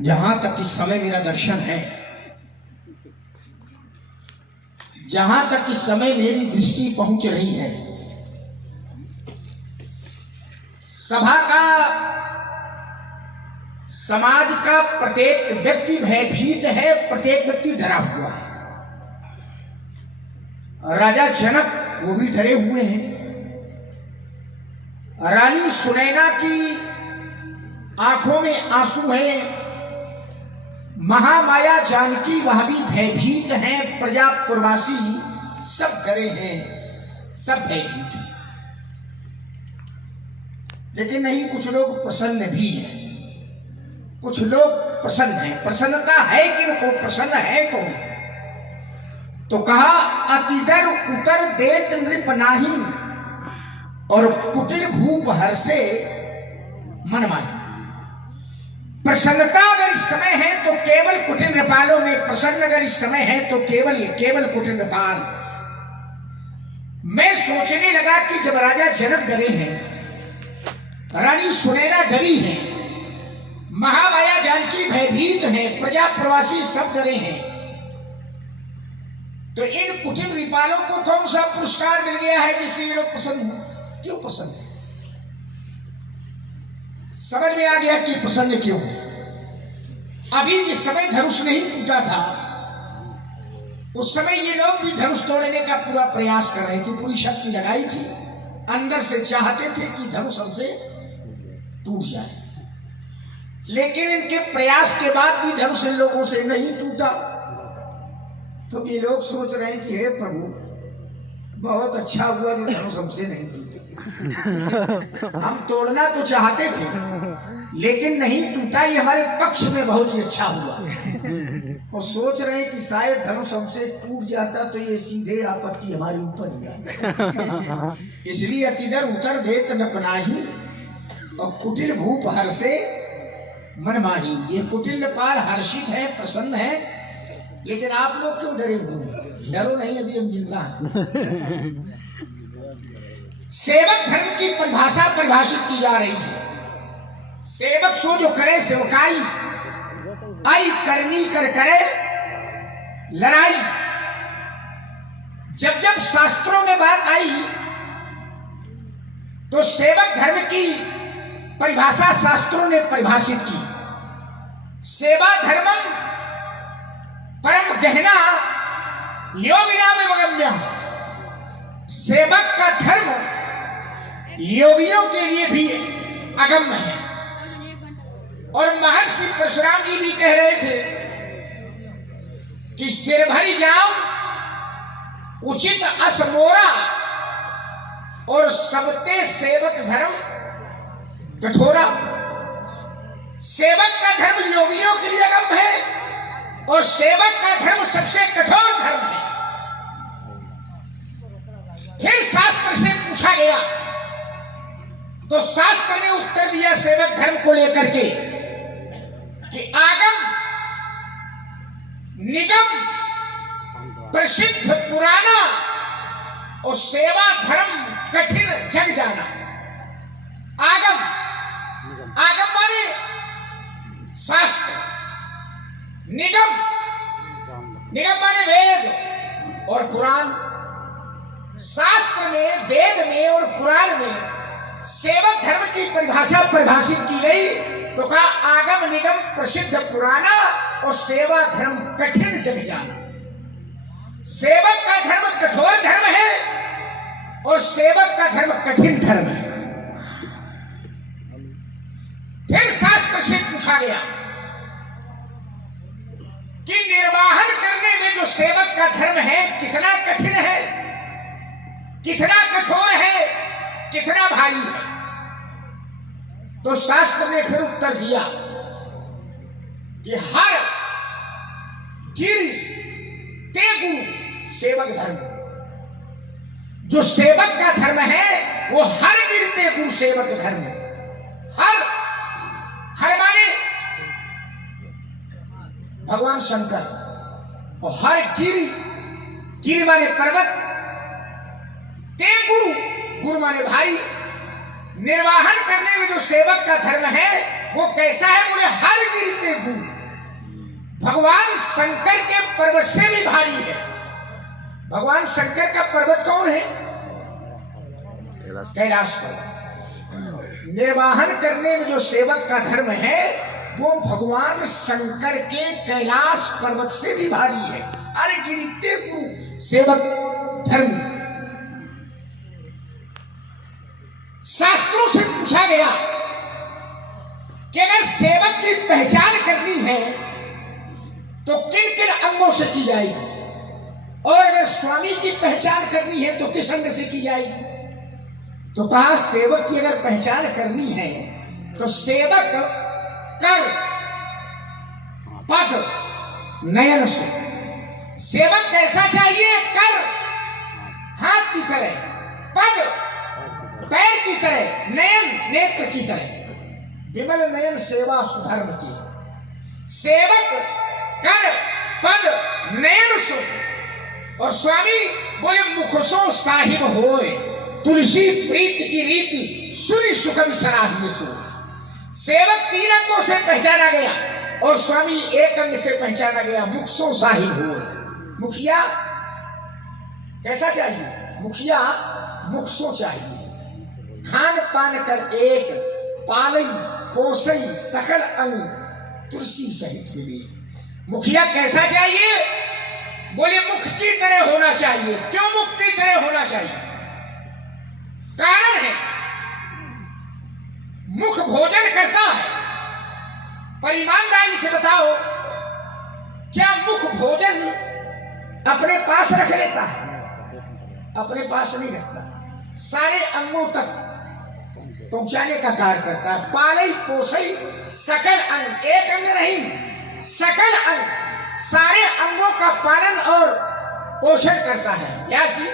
जहां तक इस समय मेरा दर्शन है, जहां तक इस समय मेरी दृष्टि पहुंच रही है, सभा का, समाज का प्रत्येक व्यक्ति भयभीत है, प्रत्येक व्यक्ति डरा हुआ है। राजा जनक वो भी डरे हुए हैं, रानी सुनैना की आंखों में आंसू है, महामाया जानकी वह भी भयभीत हैं, प्रजा पुरवासी सब डरे हैं, सब भयभीत हैं। लेकिन नहीं, कुछ लोग प्रसन्न भी हैं, कुछ लोग प्रसन्न हैं। प्रसन्नता है किनको, प्रसन्न है कौन? तो कहा अतिडर उतर देत नृप नाही, और कुटिल भूप हर्षे मन माही। प्रसन्नता अगर इस समय है तो केवल कुटिल नृपालों में, प्रसन्न अगर इस समय है तो केवल कुटिल नृपाल। मैं सोचने लगा कि जब राजा जनक डरे हैं, रानी सुनैना डरी है, महामाया जानकी भयभीत हैं, प्रजा प्रवासी सब डरे हैं, तो इन कुटिल नृपालों को कौन सा पुरस्कार मिल गया है जिससे ये लोग प्रसन्न हैं? क्यों प्रसन्न है? समझ में आ गया कि प्रसन्न क्यों है। अभी जिस समय धनुष नहीं टूटा था, उस समय ये लोग भी धनुष तोड़ने का पूरा प्रयास कर रहे थे, पूरी शक्ति लगाई थी, अंदर से चाहते थे कि धनुष हमसे टूट जाए, लेकिन इनके प्रयास के बाद भी धनुष इन लोगों से नहीं टूटा। तो ये लोग सोच रहे हैं कि हे प्रभु, बहुत अच्छा हुआ जो धनुष हमसे नहीं टूटे। हम तोड़ना तो चाहते थे, लेकिन नहीं टूटा, ये हमारे पक्ष में बहुत ही अच्छा हुआ। और सोच रहे हैं कि शायद धनुष हमसे टूट जाता तो ये सीधे आपत्ति हमारे ऊपर ही आता। इसलिए अतिडर उतर देत नृप नाही, और कुटिल भूप हर्षे मन माही। ये कुटिल नृपाल हर्षित है, प्रसन्न है, लेकिन आप लोग क्यों डरे हुए हैं? डरो नहीं, अभी हम जिंदा हैं। सेवक धर्म की परिभाषा परिभाषित की जा रही है। सेवक सो जो करे सेवकाई, आई करनी कर करे लड़ाई। जब जब शास्त्रों में बात आई तो सेवक धर्म की परिभाषा शास्त्रों ने परिभाषित की। सेवा धर्मम परम गहना योगिना में वगम्य। सेवक का धर्म योगियों के लिए भी अगम्य है। और महर्षि परशुराम जी भी कह रहे थे कि सिर भरी जाऊं उचित असमोरा, और सबते सेवक धर्म कठोरा। सेवक का धर्म योगियों के लिए अगम्य है, और सेवक का धर्म सबसे कठोर धर्म है। फिर शास्त्र से पूछा गया तो शास्त्र ने उत्तर दिया सेवक धर्म को लेकर के कि आगम निगम प्रसिद्ध पुराना, और सेवा धर्म कठिन जग जाना। आगम, आगम माने शास्त्र, निगम, निगम माने वेद और पुराण। शास्त्र में, वेद में और पुराण में सेवक धर्म की परिभाषा परिभाषित की गई तो कहा आगम निगम प्रसिद्ध पुराना, और सेवा धर्म कठिन जग जाना। सेवक का धर्म कठोर धर्म है, और सेवक का धर्म कठिन धर्म है। फिर शास्त्र से पूछा गया कि निर्वाहन करने में जो सेवक का धर्म है कितना कठिन है, कितना कठोर है, कितना भारी है। तो शास्त्र ने फिर उत्तर दिया कि हर गिर तेगु सेवक धर्म। जो सेवक का धर्म है वो हर गिर तेगु सेवक धर्म। हर, हर माने भगवान शंकर, और हर गिर, गिर माने पर्वत, तेगु गुरु माने भाई। निर्वाहन करने में जो सेवक का धर्म है वो कैसा है? बोले हर गिरते गुरु, भगवान शंकर के पर्वत से भी भारी है। भगवान शंकर का पर्वत कौन है? कैलाश पर्वत। निर्वाहन करने में जो सेवक का धर्म है वो भगवान शंकर के कैलाश पर्वत से भी भारी है। अरे गिरते गुरु सेवक धर्म। शास्त्रों से पूछा गया कि अगर सेवक की पहचान करनी है तो किन किन अंगों से की जाएगी, और अगर स्वामी की पहचान करनी है तो किस अंग से की जाएगी? तो कहा सेवक की अगर पहचान करनी है तो सेवक कर पद नयन से। सेवक कैसा चाहिए? कर हाथ की तरह, पद पैर की तरह, नयन नेत्र की तरह। विमल नयन सेवा सुधर्म की। सेवक कर पद नयन सो, और स्वामी बोले मुख सो साहिब होए, तुलसी प्रीत की रीति सुनि सुखम सराहिए सो। सेवक 3 अंगों से पहचाना गया और स्वामी 1 अंग से पहचाना गया, मुख सो साहिब होए। मुखिया कैसा चाहिए? मुखिया मुख सो चाहिए। खान पान कर एक, पालई पोसई सकल अंग तुलसी सहित विवेक। मुखिया कैसा चाहिए? बोले मुख की तरह होना चाहिए। क्यों मुख की तरह होना चाहिए? कारण है मुख भोजन करता है, पर ईमानदारी से बताओ क्या मुख भोजन अपने पास रख लेता है? अपने पास नहीं रखता, सारे अंगों तक पहुंचाने का कार्य करता है। पालई पोसई सकल अंग, एक अंग नहीं सकल अंग, सारे अंगों का पालन और पोषण करता है। ऐसी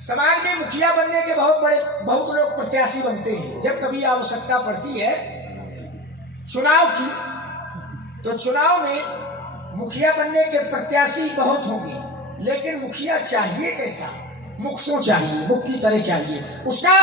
समाज में मुखिया बनने के बहुत लोग प्रत्याशी बनते हैं। जब कभी आवश्यकता पड़ती है चुनाव की, तो चुनाव में मुखिया बनने के प्रत्याशी बहुत होंगे, लेकिन मुखिया चाहिए कैसा? मुख सो चाहिए, मुख की तरह चाहिए। उसका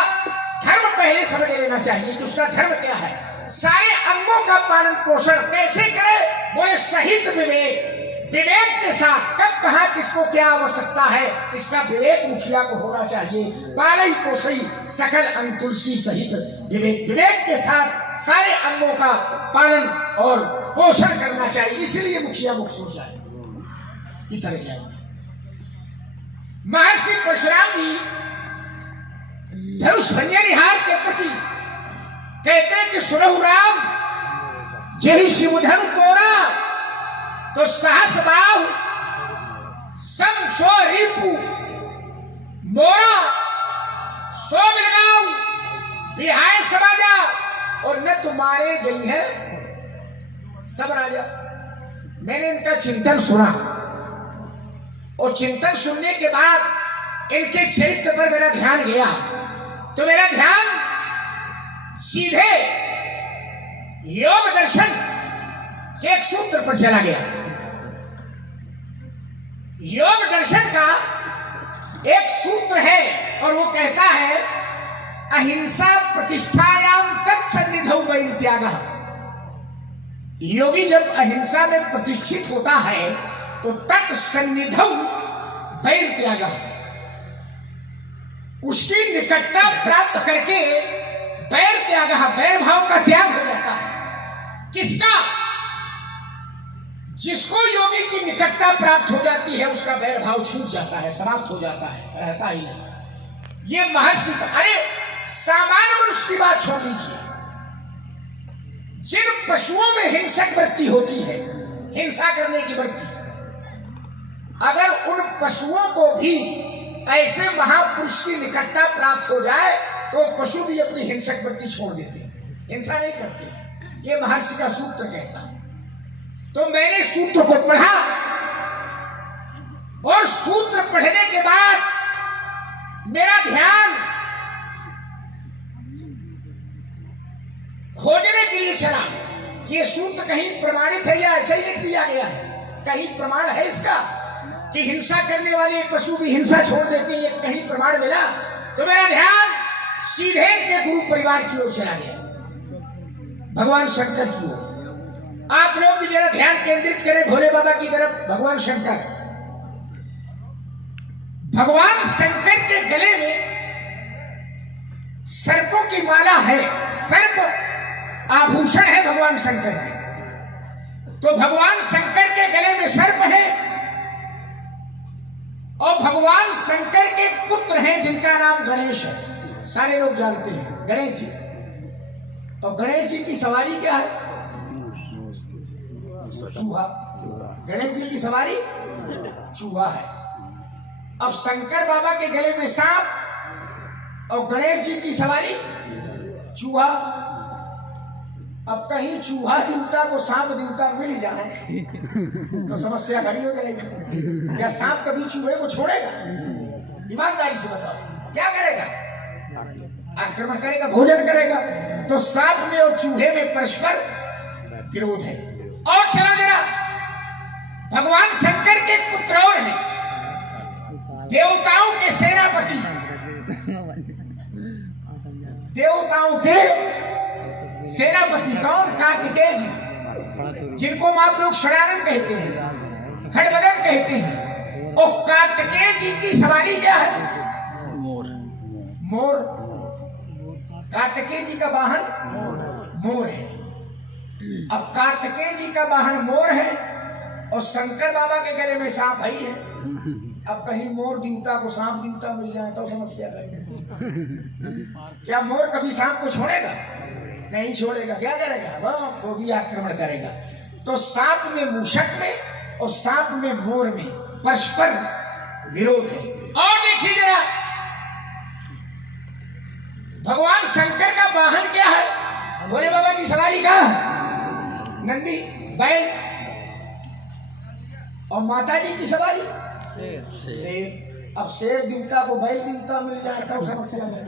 धर्म पहले समझ लेना चाहिए कि उसका धर्म क्या है। सारे अंगों का पालन पोषण कैसे करे? बोले सहित विवेक, विवेक के साथ। कब कहा किसको क्या आवश्यकता है, इसका विवेक मुखिया को होना चाहिए। पालई पोसई सकल अंग तुलसी सहित विवेक, विवेक के साथ सारे अंगों का पालन और पोषण करना चाहिए। इसलिए मुखिया मुख सो जाए की तरह चाहिए। महर्षि परशुराम जी धनुष निहार के प्रति कहते हैं कि सुनहु राम जेहि शिव धनु तोड़ा, तो सहस बाहु सम सो रिपु मोरा सो मिलगाऊ बिहाय समाजा, और न तुम्हारे जई है सब राजा। मैंने इनका चिंतन सुना और चिंतन सुनने के बाद इनके चरित्र पर मेरा ध्यान गया, तो मेरा ध्यान सीधे योग दर्शन के एक सूत्र पर चला गया। योग दर्शन का एक सूत्र है और वो कहता है अहिंसा प्रतिष्ठायाम तत्सन्निधौ वैरित्यागः। योगी जब अहिंसा में प्रतिष्ठित होता है तो तत्सन्निधौ वैरित्यागः, उसकी निकटता प्राप्त करके वैर त्यागः, वैर भाव का त्याग हो जाता है। किसका? जिसको योगी की निकटता प्राप्त हो जाती है उसका वैर भाव छूट जाता है, समाप्त हो जाता है, रहता ही नहीं। ये महर्षि का, अरे सामान्य मनुष्य की बात छोड़ दीजिए, जिन पशुओं में हिंसक वृत्ति होती है, हिंसा करने की वृत्ति, अगर उन पशुओं को भी ऐसे महापुरुष की निकटता प्राप्त हो जाए तो पशु भी अपनी हिंसक वृत्ति छोड़ देते हैं, हिंसा नहीं करते। ये महर्षि का सूत्र कहता है। तो मैंने सूत्र को पढ़ा और सूत्र पढ़ने के बाद मेरा ध्यान खोजने के लिए चला। ये सूत्र कहीं प्रमाणित है या ऐसा ही लिख दिया गया है? कहीं प्रमाण है इसका कि हिंसा करने वाले पशु भी हिंसा छोड़ देते हैं? ये कहीं प्रमाण मिला? तो मेरा ध्यान सीधे के गुरु परिवार की ओर चला गया, भगवान शंकर की ओर। आप लोग भी जरा ध्यान ध्यान केंद्रित करें भोले बाबा की तरफ। भगवान शंकर, भगवान शंकर के गले में सर्पों की माला है। सर्प आभूषण है भगवान शंकर के। तो भगवान शंकर के गले में सर्प है और भगवान शंकर के पुत्र हैं जिनका नाम गणेश है। सारे लोग जानते हैं गणेश जी। तो गणेश जी की सवारी क्या है? चूहा। गणेश जी की सवारी चूहा है। अब शंकर बाबा के गले में सांप और गणेश जी की सवारी चूहा। अब कहीं चूहा देवता को सांप देवता मिल जाए तो समस्या खड़ी हो जाएगी। क्या सांप कभी चूहे को छोड़ेगा? ईमानदारी से बताओ, क्या करेगा? आक्रमण करेगा, भोजन करेगा। तो सांप में और चूहे में परस्पर विरोध है। और चला जरा, भगवान शंकर के पुत्र और हैं, देवताओं के सेनापति, देवताओं के सेनापति कौन? कार्तिकेय जी, जिनको आप लोग षडानन कहते हैं, खड़बदन कहते हैं। और कार्तिकेय जी की सवारी क्या है? मोर। मोर। कार्तिकेय जी का वाहन मोर है। अब कार्तिकेय जी का वाहन मोर है और शंकर बाबा के गले में सांप है ही है। अब कहीं मोर देवता को सांप देवता मिल जाए तो समस्या है। क्या मोर कभी सांप को छोड़ेगा? नहीं छोड़ेगा। क्या करेगा? वो भी आक्रमण करेगा। तो सांप में मूषक में और सांप में मोर में परस्पर विरोध है। और देखिए जरा, भगवान शंकर का वाहन क्या है? भोले बाबा की सवारी का नंदी, बैल। और माता जी की सवारी शेर। अब शेर देवता को बैल देवता मिल जाए तब समस्या है।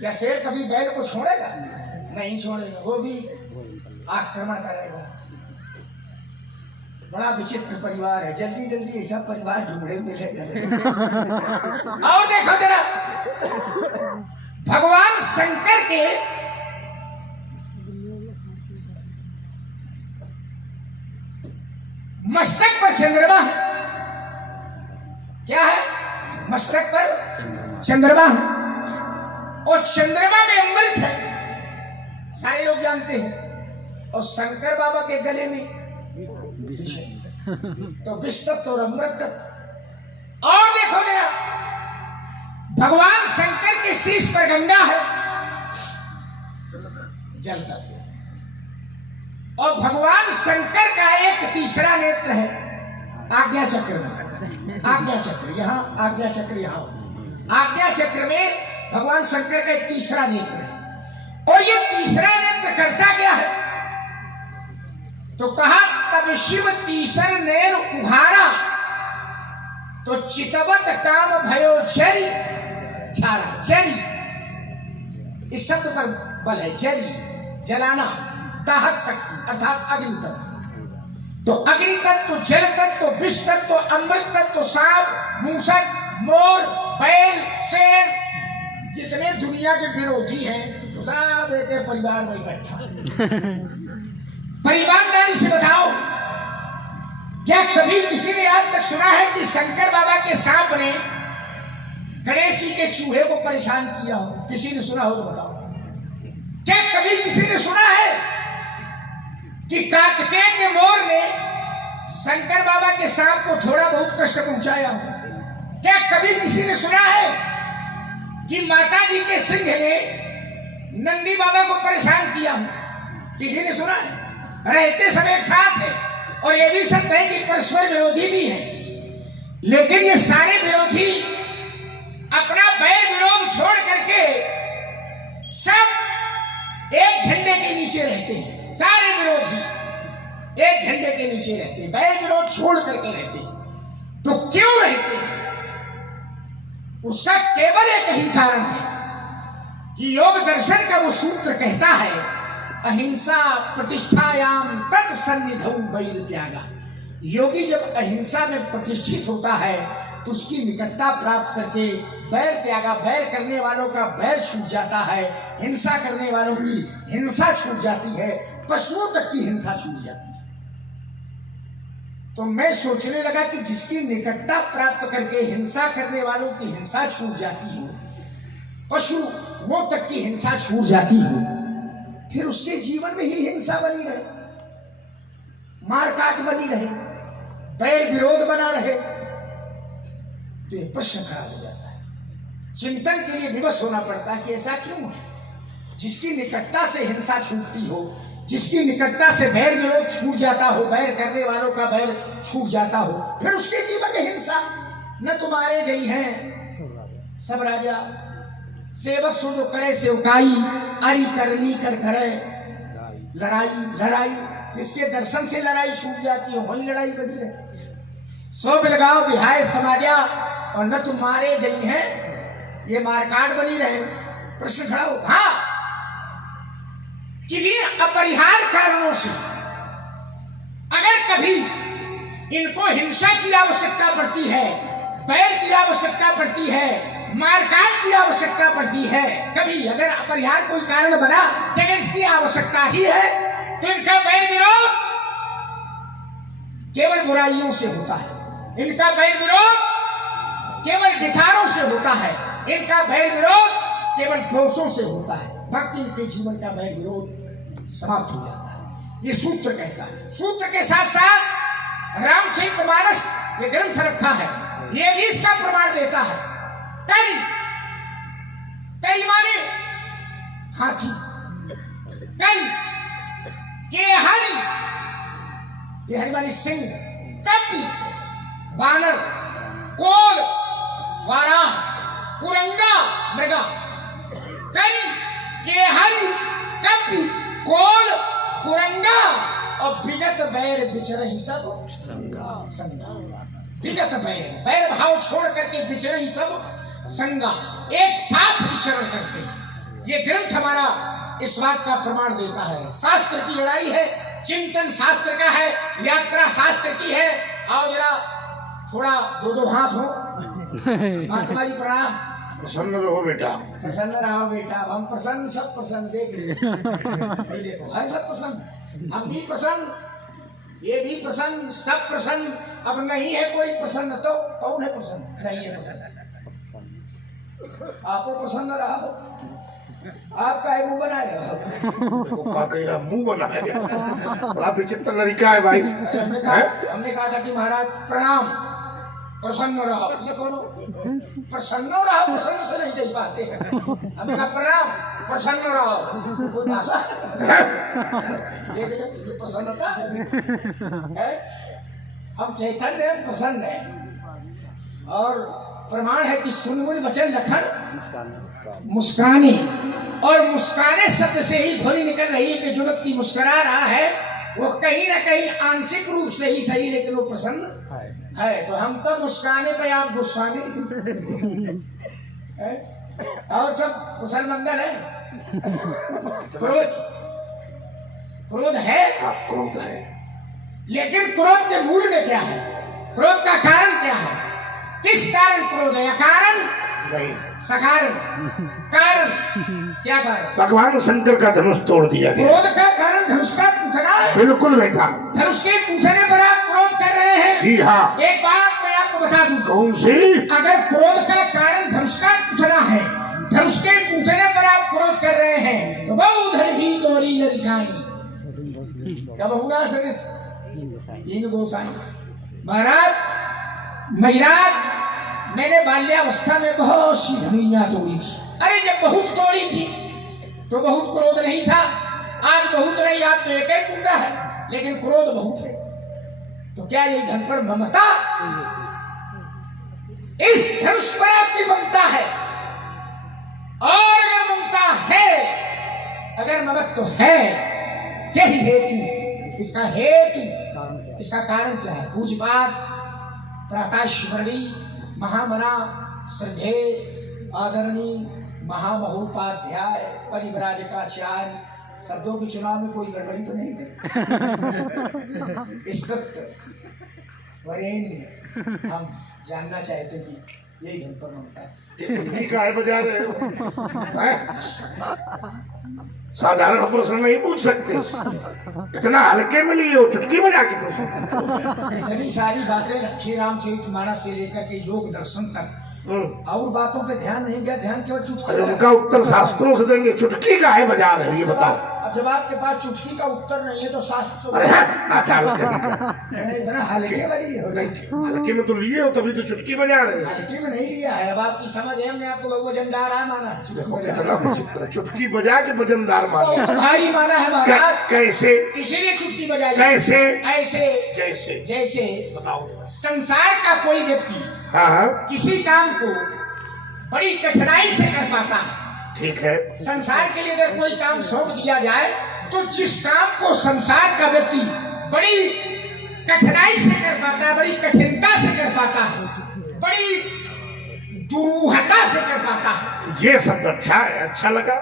क्या शेर कभी बैल को छोड़ेगा? नहीं छोड़ेगा, वो भी आक्रमण करेगा। बड़ा विचित्र परिवार है। जल्दी जल्दी ऐसा परिवार ढूंढे मिलेगा। और देखो जरा, भगवान शंकर के मस्तक पर चंद्रमा है। क्या है? मस्तक पर चंद्रमा है और चंद्रमा में अमृत है, सारे लोग जानते हैं। और शंकर बाबा के गले में तो विष तत्व और अमृत तत्व। और देखो जरा, भगवान शंकर के शीश पर गंगा है, जल तत्व। और भगवान शंकर का एक तीसरा नेत्र है आज्ञा चक्र में। आज्ञा चक्र यहाँ, आज्ञा चक्र यहाँ। आज्ञा चक्र में भगवान शंकर का एक तीसरा नेत्र है। और ये तीसरा नेत्र करता क्या है? तो कहा, तब शिव तीसर नेर उघारा तो चितवत काम भयो चरी छारा। चरी इस शब्द पर बल है। चरी जलाना, दाहक शक्ति अर्थात अग्नि तत्व। तो अग्नि तत्व, जल तत्व, विष तत्व, अमृत तत्व, सांप, मूषक, मोर, बैल, शेर, जितने दुनिया के विरोधी हैं तो सब एक परिवार में इकट्ठा। परिवारदारी से बताओ, क्या कभी किसी ने आज तक सुना है कि शंकर बाबा के सांप ने गणेश जी के चूहे को परेशान किया हो? किसी ने सुना हो तो बताओ। क्या कभी किसी ने सुना है कि कार्तिकेय के मोर ने शंकर बाबा के सांप को थोड़ा बहुत कष्ट पहुंचाया हो? क्या कभी किसी ने सुना है कि माता जी के सिंह ने नंदी बाबा को परेशान किया हो? किसी ने सुना है? रहते सब एक साथ है और ये भी सत्य है कि परस्पर विरोधी भी है, लेकिन ये सारे विरोधी अपना बैर विरोध छोड़ करके सब एक झंडे के नीचे रहते हैं। सारे विरोधी एक झंडे के नीचे रहते हैं, बैर विरोध छोड़ करके रहते हैं। तो क्यों रहते हैं? उसका केवल एक ही कारण है कि योग दर्शन का वो सूत्र कहता है, अहिंसा प्रतिष्ठायाम तत्सन्निधौ वैर त्यागा। योगी जब अहिंसा में प्रतिष्ठित होता है तो उसकी निकटता प्राप्त करके बैर त्यागा, बैर करने वालों का बैर छूट जाता है, हिंसा करने वालों की हिंसा छूट जाती है पशुओं तक की हिंसा छूट जाती है। तो मैं सोचने लगा कि जिसकी निकटता प्राप्त करके हिंसा करने वालों की हिंसा छूट जाती हो, पशुओं तक की हिंसा छूट जाती हो, फिर उसके जीवन में ही हिंसा बनी रहे, मारकाट बनी रहे, बैर विरोध बना रहे, तो ये प्रश्न खड़ा हो जाता है। चिंतन के लिए विवश होना पड़ता है कि ऐसा क्यों है। जिसकी निकटता से हिंसा छूटती हो, जिसकी निकटता से बैर विरोध छूट जाता हो, बैर करने वालों का बैर छूट जाता हो, फिर उसके जीवन में हिंसा न तुम्हारे जई हैं सब राजा, सेवक सो जो करे सेवकाई, अरी करली कर करे लड़ाई लड़ाई। जिसके दर्शन से लड़ाई छूट जाती हो, वही लड़ाई बनी रहे। सो बिलगाओ बिहाय समाजा और न तुम्हारे जई हैं, ये मारकाट बनी रहे। प्रश्न खड़ा हो, हाँ कि अपरिहार्य कारणों से अगर कभी इनको हिंसा की आवश्यकता पड़ती है, बैर की आवश्यकता पड़ती है, मारकाट की आवश्यकता पड़ती है, कभी अगर अपरिहार्य कोई कारण बना कि अगर इसकी आवश्यकता ही है, तो इनका बैर विरोध केवल बुराइयों से होता है, इनका बैर विरोध केवल विकारों से होता है, इनका बैर विरोध केवल दोषों से होता है। भक्ति इनके जीवन का बैर विरोध समाप्त हो जाता है। ये सूत्र कहता है। सूत्र के साथ साथ रामचरितमानस ये ग्रंथ रखा है, ये भी इसका प्रमाण देता है। तरी तरी माने हाथी, कई के हरि, ये हरि माने सिंह, कपि बानर, कोल वाराह, कुरंगा मृगा। कई के हरि, कपि, कोल, कुरंगा और विगत बैर बिचरहि सब संगा। विगत बैर, बैर भाव छोड़ करके बिचरहि सब संगा, एक साथ विचरण करते। ये ग्रंथ हमारा इस बात का प्रमाण देता है। शास्त्र की लड़ाई है, चिंतन शास्त्र का है, यात्रा शास्त्र की है। आओ जरा थोड़ा दो दो हाथ हो, तुम्हारी प्रणाम। प्रसन्न रहो बेटा, प्रसन्न रहो बेटा। अब हम प्रसन्न, सब प्रसन्न, देख रहे देखो है सब प्रसन्न, हम भी प्रसन्न, ये भी प्रसन्न, सब प्रसन्न। अब नहीं है कोई प्रसन्न तो कौन है प्रसन्न? नहीं है प्रसन्न। आपको प्रसन्न रहा हो, आपका मुंह बनाएगा, मुंह बनाएगा, बड़ा विचित्र तरीका है भाई। हमने कहा था कि महाराज प्रणाम, प्रसन्न रहो। ये कौन प्रसन्न रहो? प्रसन्न से नहीं कही बातें। हमने कहा प्रणाम, प्रसन्न रहो, कोई भाषा ये प्रसन्नता है। हम चैतन्य है, प्रसन्न है। और प्रमाण है कि सुनमुन वचन लखन मुस्काने, और मुस्काने शब्द से ही ध्वनि निकल रही है कि जो व्यक्ति मुस्कुरा रहा है वो कहीं ना कहीं आंशिक रूप से ही सही, लेकिन वो प्रसन्न है। तो हम तो मुस्काने पे, आप गुस्साने और सब कुशल मंगल है। क्रोध है, क्रोध है, लेकिन क्रोध के मूल में क्या है? क्रोध का कारण क्या है? किस कारण क्रोध है? कारण नहीं, सकारण। कारण क्या कारण? भगवान शंकर का धनुष तोड़ दिया गया। क्रोध का कारण धनुष का टूटना है। बिल्कुल बेटा, धनुष के टूटने पर आप क्रोध कर रहे हैं। जी हाँ। एक बात मैं आपको बता दूं, कौन सी? अगर क्रोध का कारण धनुष का टूटना है, धनुष के टूटने पर आप क्रोध कर रहे हैं, तो बहु धन भी तोरी लड़कानी कब होगा सरिस इन गोसाई। महाराज मैंने बाल्यावस्था में बहुत सी धनुइयां तोड़ी थी। अरे जब बहुत तोड़ी थी तो बहुत क्रोध नहीं था, आज बहुत नहीं, आज तो एक ही टूटा है, लेकिन क्रोध बहुत है। तो क्या ये धन पर ममता? इस धनुष पर आपकी ममता है, और अगर ममता है, अगर ममत तो है, क्या ही हेतु? इसका हेतु, इसका कारण क्या है? पूज्यपाद प्रातः स्मरणीय महामना श्रद्धे आदरणीय महामहोपाध्याय परिव्राजकाचार्य। शब्दों के चुनाव में कोई गड़बड़ी तो नहीं है? वरेण्य हम जानना चाहते कि यही धन पर ममता है। ये चुटकी का है बजा रहे हो हैं? साधारण प्रश्न नहीं पूछ सकते, इतना हल्के में लिए हो चुटकी बजा के पूछ। इतनी सारी बातें रखी रामचरितमानस से लेकर के योग दर्शन तक, और बातों पे ध्यान नहीं गया, ध्यान केवल चुटकी। अरे उनका उत्तर शास्त्रों से देंगे, चुटकी का है बजा रहे हो ये बताओ। अब जब आपके पास चुटकी का उत्तर नहीं है तो शास्त्र तो अरे अच्छा इतना हल्के वाली हो नहीं, हल्के में तो लिए हो तभी तो चुटकी बजा रहे हो। हल्के में नहीं लिया है। अब आपकी समझ है, हमने आपको वजनदार है माना है, चुटकी बजा इतना विचित्र, चुटकी बजा के वजनदार माना, बहुत भारी माना है महाराज। कैसे? इसीलिए चुटकी बजाई। कैसे? ऐसे जैसे जैसे बताओ। संसार का कोई व्यक्ति हाँ किसी काम को बड़ी कठिनाई से कर पाता है। ठीक है। संसार के लिए अगर कोई काम सौंप दिया जाए तो जिस काम को संसार का व्यक्ति बड़ी कठिनाई से कर पाता है, बड़ी कठिनता से कर पाता है, बड़ी दुरूहता से कर पाता है। ये शब्द अच्छा है, अच्छा लगा,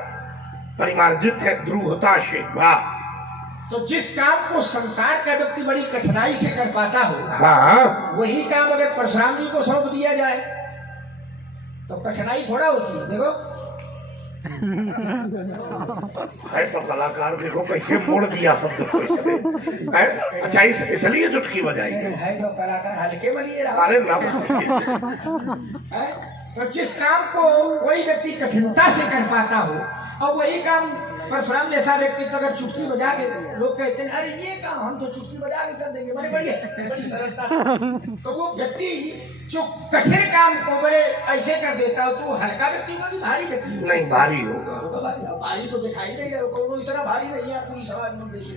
परिमार्जित है, दुरूहता से। वाह। तो जिस काम को संसार का व्यक्ति बड़ी कठिनाई से कर पाता हो, हाँ वही काम अगर परशुराम जी को सौंप दिया जाए तो कठिनाई थोड़ा होती है। देखो है तो कलाकार, देखो कैसे मोड़ दिया शब्द को इसने। है? अच्छा इसलिए चुटकी बजाई है तो कलाकार हल्के में लिए रहा। अरे ना है? तो जिस काम को कोई व्यक्ति कठिनता से कर पाता हो, और वही काम परशुराम जैसा व्यक्ति तो अगर चुटकी बजा के, लोग कहते हैं अरे ये काम हम तो चुटकी बजा के कर देंगे, बड़ी बढ़िया, बड़ी सरलता से। तो वो व्यक्ति जो कठिन काम को बड़े ऐसे कर देता हो, तो हल्का व्यक्ति होगा कि भारी व्यक्ति होगा? नहीं, भारी होगा। होगा भारी। अब भारी तो दिखाई नहीं देगा, कौन इतना भारी नहीं है पूरी समाज में बेची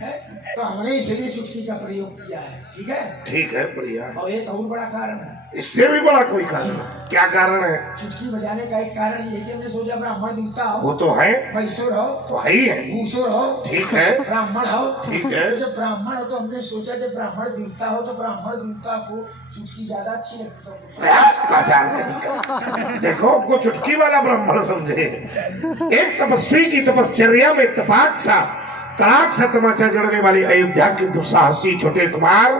है। तो हमने इसलिए चुटकी का प्रयोग किया है। ठीक है, ठीक है, बढ़िया। और एक और बड़ा कारण है, इससे भी बड़ा कोई कारण? क्या कारण है? चुटकी बजाने का एक कारण ये कि हमने सोचा ब्राह्मण देवता हो, वो तो है, पैसो रहो, तो है ही है। भूसो रहो, ठीक है, ब्राह्मण हो, ठीक है। तो जब ब्राह्मण हो तो हमने सोचा जब ब्राह्मण देवता हो तो ब्राह्मण देवता को चुटकी ज्यादा अच्छी लगती है। आचार कहीं देखो, हमको चुटकी वाला ब्राह्मण समझे। एक तपस्वी की तपश्चर्या में तपाक सा तड़ाक सा तमाचा जड़ने वाली अयोध्या के दुस्साहसी छोटे कुमार,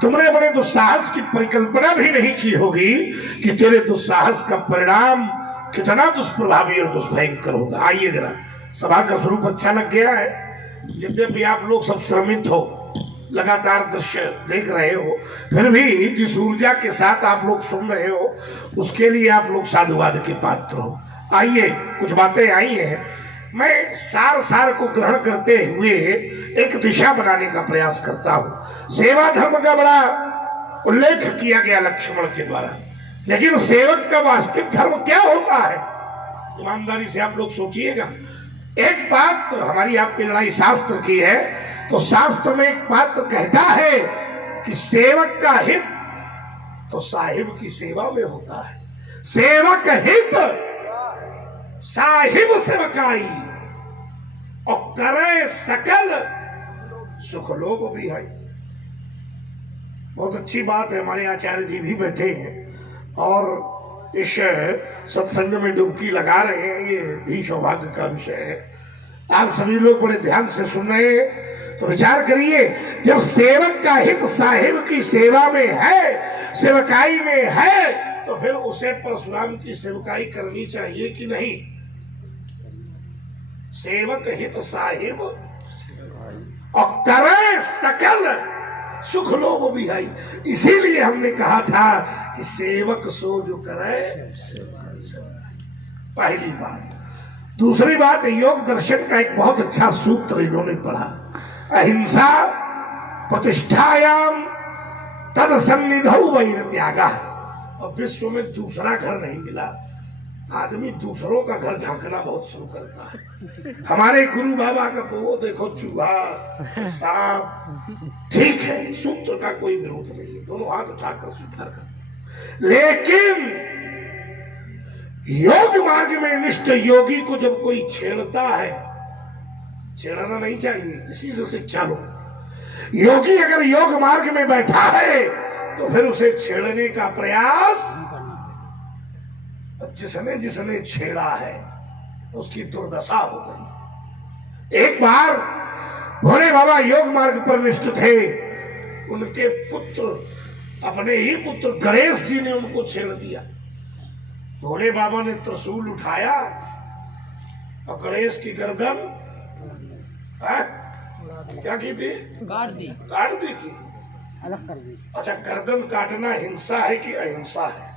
तुमने बड़े दुस्साहस की परिकल्पना भी नहीं की होगी कि तेरे दुस्साहस का परिणाम कितना दुष्प्रभावी और दुष्भयंकर होगा। आइए जरा, सभा का स्वरूप अच्छा लग गया है। यद्यपि आप लोग सब श्रमित हो, लगातार दृश्य देख रहे हो, फिर भी जिस ऊर्जा के साथ आप लोग सुन रहे हो उसके लिए आप लोग साधुवाद के पात्र हो। आइए, कुछ बातें आई हैं, मैं सार सार को ग्रहण करते हुए एक दिशा बनाने का प्रयास करता हूं। सेवा धर्म का बड़ा उल्लेख किया गया लक्ष्मण के द्वारा, लेकिन सेवक का वास्तविक धर्म क्या होता है? ईमानदारी से आप लोग सोचिएगा। एक बात हमारी आपकी लड़ाई शास्त्र की है, तो शास्त्र में एक बात कहता है कि सेवक का हित तो साहिब की सेवा में होता है। सेवक हित साहिब सेवकाई और करे सकल सुख लोग भी है। बहुत अच्छी बात है, हमारे आचार्य जी भी बैठे हैं और इस सत्संग में डुबकी लगा रहे हैं। ये भी सौभाग्य का विषय है। आप सभी लोग बड़े ध्यान से सुन रहे हैं, तो विचार करिए, जब सेवक का हित साहिब की सेवा में है, सेवकाई में है, तो फिर उसे परशुराम की सेवकाई करनी चाहिए कि नहीं? सेवक हित साहिब और करे सकल सुख लोभ भी है। इसीलिए हमने कहा था कि सेवक सो जो करे। पहली बात। दूसरी बात, योग दर्शन का एक बहुत अच्छा सूत्र इन्होंने पढ़ा, अहिंसा प्रतिष्ठायाम तद सन्निधौ वैर त्यागा। और विश्व में दूसरा घर नहीं मिला, आदमी दूसरों का घर झांकना बहुत शुरू करता है। हमारे गुरु बाबा का वो देखो, चूहा सांप, ठीक है, सूत्र का कोई विरोध नहीं है, दोनों हाथ उठाकर स्वीकार कर। लेकिन योग मार्ग में निष्ठ योगी को जब कोई छेड़ता है, छेड़ना नहीं चाहिए, इसी से शिक्षा लो। योगी अगर योग मार्ग में बैठा है तो फिर उसे छेड़ने का प्रयास, जिसने जिसने छेड़ा है उसकी दुर्दशा हो गई। एक बार भोले बाबा योग मार्ग पर निष्ठ थे, उनके पुत्र, अपने ही पुत्र गणेश जी ने उनको छेड़ दिया। भोले बाबा ने त्रिशूल उठाया और गणेश की गर्दन क्या की थी? काट दी थी। अलग कर दी। अच्छा, गर्दन काटना हिंसा है कि अहिंसा है?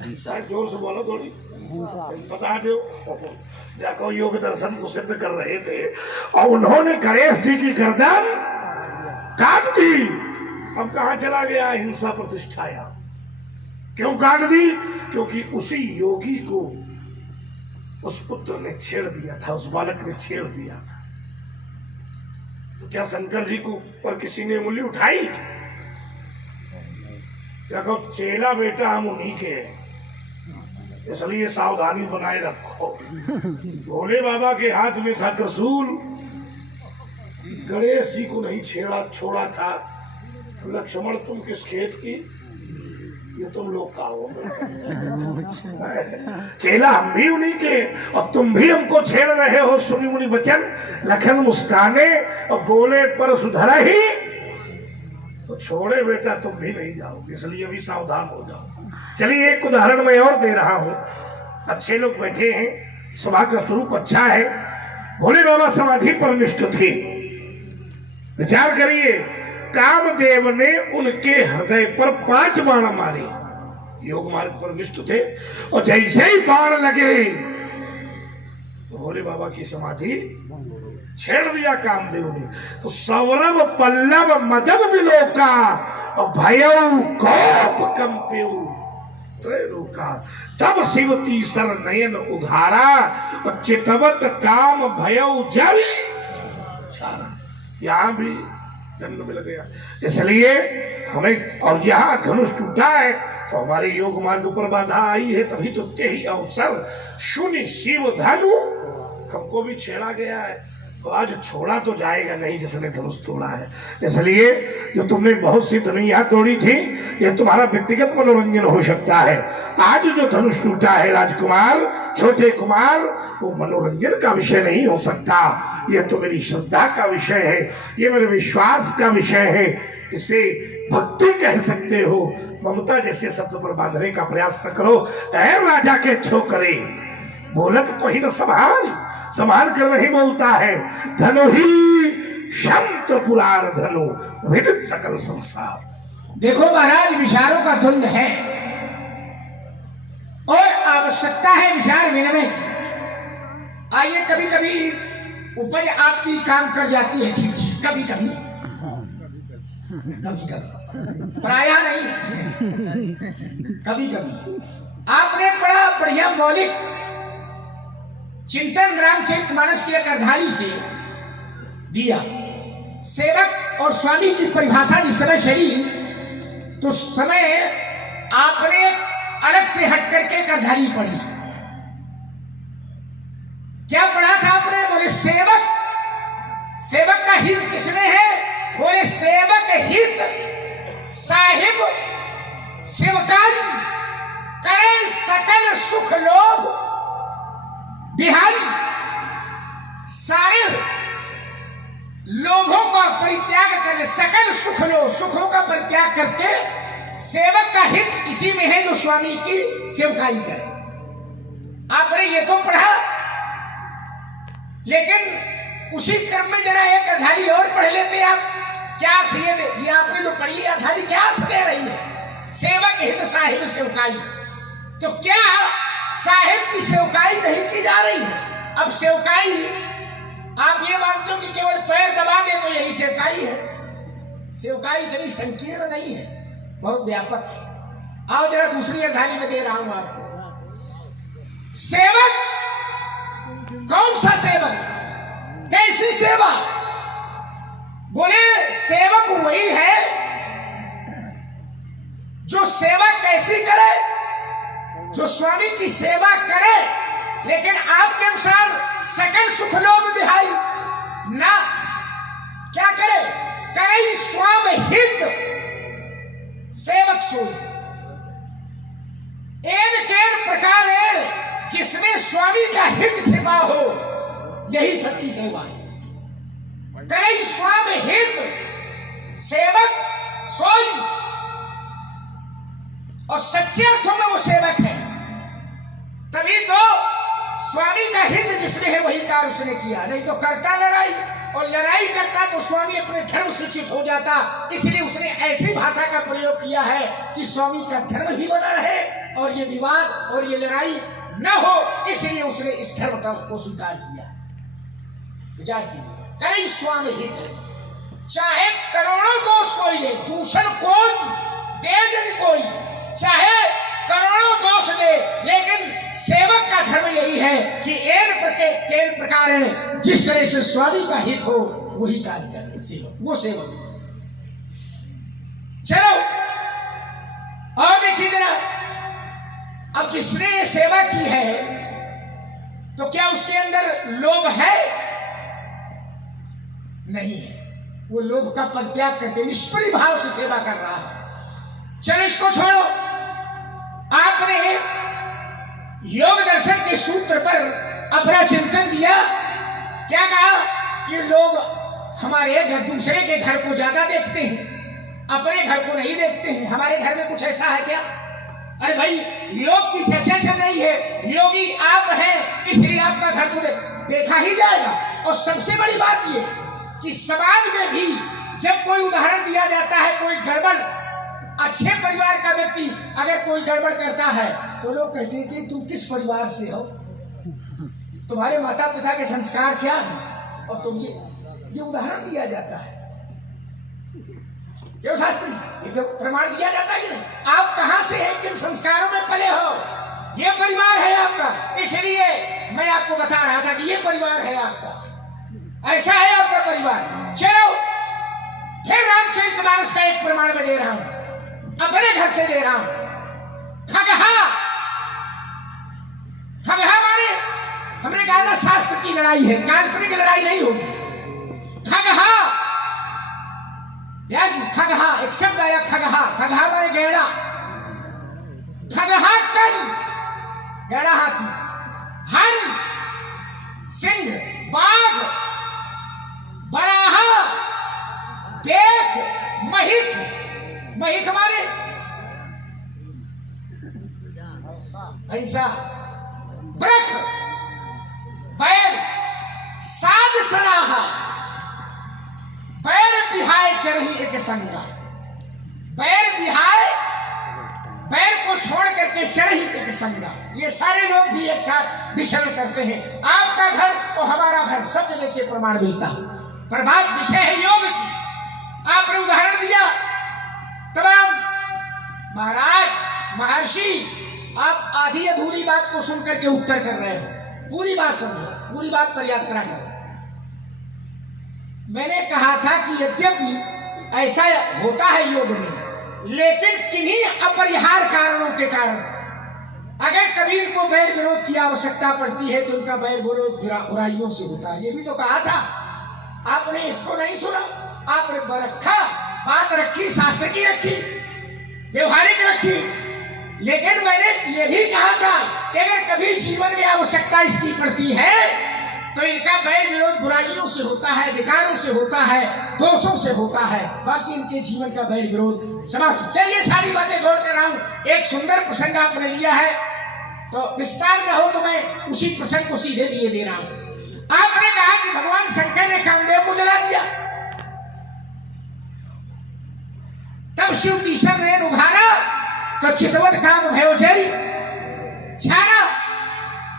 हिंसा। जोर से बोलो थोड़ी, बता दो। देखो योग दर्शन को सिद्ध कर रहे थे और उन्होंने गणेश जी की गर्दन काट दी। अब कहां चला गया हिंसा प्रतिष्ठाया? क्यों काट दी? क्योंकि उसी योगी को उस पुत्र ने छेड़ दिया था, उस बालक ने छेड़ दिया था। तो क्या शंकर जी को पर किसी ने उंगली उठाई? देखो चेला बेटा हम उन्हीं के हैं, इसलिए सावधानी बनाए रखो। भोले बाबा के हाथ में था त्रिशूल, गणेश जी को नहीं छोड़ा था। लक्ष्मण तुम किस खेत की? ये तुम लोग का हो। चेला हम भी उन्हीं के और तुम भी हमको छेड़ रहे हो। सुनी मुनि वचन लखन मुस्काने और बोले पर सुधरा ही तो छोड़े बेटा तुम भी नहीं जाओगे, इसलिए भी सावधान हो जाओ। चलिए एक उदाहरण मैं और दे रहा हूं। अच्छे लोग बैठे हैं, सभा का स्वरूप अच्छा है। भोले बाबा समाधि पर निष्ठ थे। विचार करिए, कामदेव ने उनके हृदय पर 5 बाण मारे। योग मार्ग पर निष्ठ थे और जैसे ही बाण लगे तो भोले बाबा की समाधि छेड़ दिया कामदेव ने। तो सौरभ पल्लव मदन विलोका और भयऊ कोप कंपेऊ त्रैलोका। तब शिवती सर नयन उघारा और चितवत काम भयऊ जल छारा। यहां भी दंड मिल गया। इसलिए हमें, और यहाँ धनुष टूटा है तो हमारे योग मार्ग पर बाधा आई है, तभी तो यही अवसर शून्य शिव धनु हमको भी छेड़ा गया है। तो आज छोड़ा तो जाएगा नहीं जिसने धनुष तोड़ा है। इसलिए जो तुमने बहुत सी धनुइयां तोड़ी थी, ये तुम्हारा व्यक्तिगत मनोरंजन हो सकता है। आज जो धनुष टूटा है राजकुमार, छोटे कुमार, वो मनोरंजन का विषय नहीं हो सकता। ये तो मेरी श्रद्धा का विषय है, ये मेरे विश्वास का विषय है। इसे भक्ति कह सकते हो। ममता जैसे शब्द पर बांधने का प्रयास न करो। ऐ राजा के छोकरे, बोलत तो ही न संभाल कर नहीं बोलता है। धनु ही शंत पुरार धनु विदित सकल संसार। देखो महाराज, विचारों का द्वंद है और आवश्यकता है विचार विनिमय की। आइए, कभी कभी उपज आपकी काम कर जाती है, ठीक, कभी कभी प्रायः नहीं, कभी कभी। आपने बड़ा बढ़िया मौलिक चिंतन रामचरितमानस की एक अर्धाली से दिया। सेवक और स्वामी की परिभाषा जिस समय चली तो उस समय आपने अलग से हट करके एक अर्धाली पढ़ी। क्या पढ़ा था आपने? बोले सेवक, सेवक का हित किसमें है? बोले सेवक हित साहिब सेवकाई करे सकल सुख लोभ बिहारी। सारे लोभों का परित्याग कर, सकल सुख लोभ, सुखों का परित्याग करके सेवक का हित इसी में है जो स्वामी की सेवकाई करे। आपने ये तो पढ़ा, लेकिन उसी क्रम में जरा एक अधारी और पढ़ लेते आप। क्या अर्थ ये आपने जो पढ़ी है अधारी, क्या अर्थ दे रही है? सेवक हित साहिब सेवकाई। तो क्या साहिब की सेवकाई नहीं की जा रही है? अब सेवकाई आप ये मानते हो कि केवल पैर दबा दे तो यही सेवकाई है? सेवकाई इतनी संकीर्ण नहीं है, बहुत व्यापक है। आओ जरा दूसरी अर्धाली में दे रहा हूं आपको। सेवक, कौन सा सेवक, कैसी सेवा? बोले सेवक वही है जो सेवा कैसी करे, जो स्वामी की सेवा करे, लेकिन आपके अनुसार सकल सुख लोभ बिहाई ना। क्या करे? करे स्वाम हित सेवक सोई। एक प्रकार है जिसमें स्वामी का हित छिपा हो, यही सच्ची सेवा है। करे स्वाम हित सेवक सोई, और सच्चे अर्थों में वो सेवक है। तभी तो स्वामी का हित जिसमें है वही कार्य उसने किया, नहीं तो करता लड़ाई, और लड़ाई करता तो स्वामी अपने धर्म से च्युत हो जाता। इसलिए उसने ऐसी भाषा का प्रयोग किया है कि स्वामी का धर्म भी बना रहे और ये विवाद और ये लड़ाई न हो, इसलिए उसने इस धर्म को स्वीकार किया। विचार कीजिए, करे स्वामी हित, चाहे करोड़ों दोष कोई ले, दूषण कोई दे जन कोई, चाहे करोड़ों दोष दे, लेकिन सेवक का धर्म यही है कि एक प्रकार है जिस तरह से स्वामी का हित हो वही कार्य करे सेवक, वो सेवक। चलो और देखिए जरा, अब जिसने ये सेवा की है तो क्या उसके अंदर लोभ है? नहीं है, वो लोभ का परित्याग करके निष्परी भाव से सेवा कर रहा है। चलो इसको छोड़ो, आपने योग दर्शन के सूत्र पर अपना चिंतन दिया, क्या कहा कि लोग हमारे घर दूसरे के घर को ज्यादा देखते हैं, अपने घर को नहीं देखते हैं। हमारे घर में कुछ ऐसा है क्या? अरे भाई, योग की चर्चा चल रही है, योगी आप हैं इसलिए आपका घर को देखा ही जाएगा। और सबसे बड़ी बात ये कि समाज में भी जब कोई उदाहरण दिया जाता है, कोई गड़बड़, अच्छे परिवार का व्यक्ति अगर कोई गड़बड़ करता है तो लोग कहते हैं कि तुम किस परिवार से हो, तुम्हारे माता पिता के संस्कार क्या है, और तुम ये उदाहरण दिया जाता है। क्यों शास्त्री, ये तो प्रमाण दिया जाता है कि नहीं? आप कहां से हैं, किन संस्कारों में पले हो, ये परिवार है आपका, इसलिए मैं आपको बता रहा था कि ये परिवार है आपका, ऐसा है आपका परिवार। चलो फिर रामचरितमानस का एक प्रमाण में दे रहा हूं, अपने घर से दे रहा हूं। खगहा, खगहा माने हमने कहा था शास्त्र की लड़ाई है, काल्पनिक लड़ाई नहीं होगी। खगहा, व्यास जी, खगहा एक शब्द आया, खगहा, खगहा माने गैड़ा, खगहा कन गैड़ा हाथी, हन सिंह, बाघ, बराहा, देख, महिक, महिक माने भैंसा, वृख, बैल, साज सराहा, बैर बिहाय चरही एक संगा, बैर बिहाय, बैर को छोड़ करके चरही एक संगा, ये सारे लोग भी एक साथ विचरण करते हैं। आपका घर और हमारा घर सब जगह से प्रमाण मिलता है। पर बात विषय है योग की, आपने उदाहरण दिया तमाम। महाराज, महर्षि, आप आधी अधूरी बात को सुनकर के उत्तर कर रहे हो, पूरी बात समझो, पूरी बात पर यात्रा करो। मैंने कहा था कि यद्यपि ऐसा होता है योग में, लेकिन किन्हीं अपरिहार्य कारणों के कारण अगर कभी इनको बैर विरोध की आवश्यकता पड़ती है तो उनका बैर विरोध बुराइयों से होता है। ये भी तो कहा था आपने, इसको नहीं सुना आपने। रखा बात रखी, शास्त्र की रखी, व्यवहारिक रखी, लेकिन मैंने ये भी कहा था कि अगर कभी जीवन में आवश्यकता इसकी पड़ती है तो इनका बैर विरोध बुराइयों से होता है, विकारों से होता है, दोषों से होता है, बाकी इनके जीवन का बैर विरोध समाप्त। चलिए सारी बातें गौर कर रहा हूं। एक सुंदर प्रसंग आपने लिया है तो विस्तार में हो तो मैं उसी प्रसंग को सीधे लिए दे रहा हूं। आपने कहा कि भगवान शंकर ने कामदेव को जला दिया, तब शिव तीसर ने उघारा तो चितवत काम भयोचरी छाना।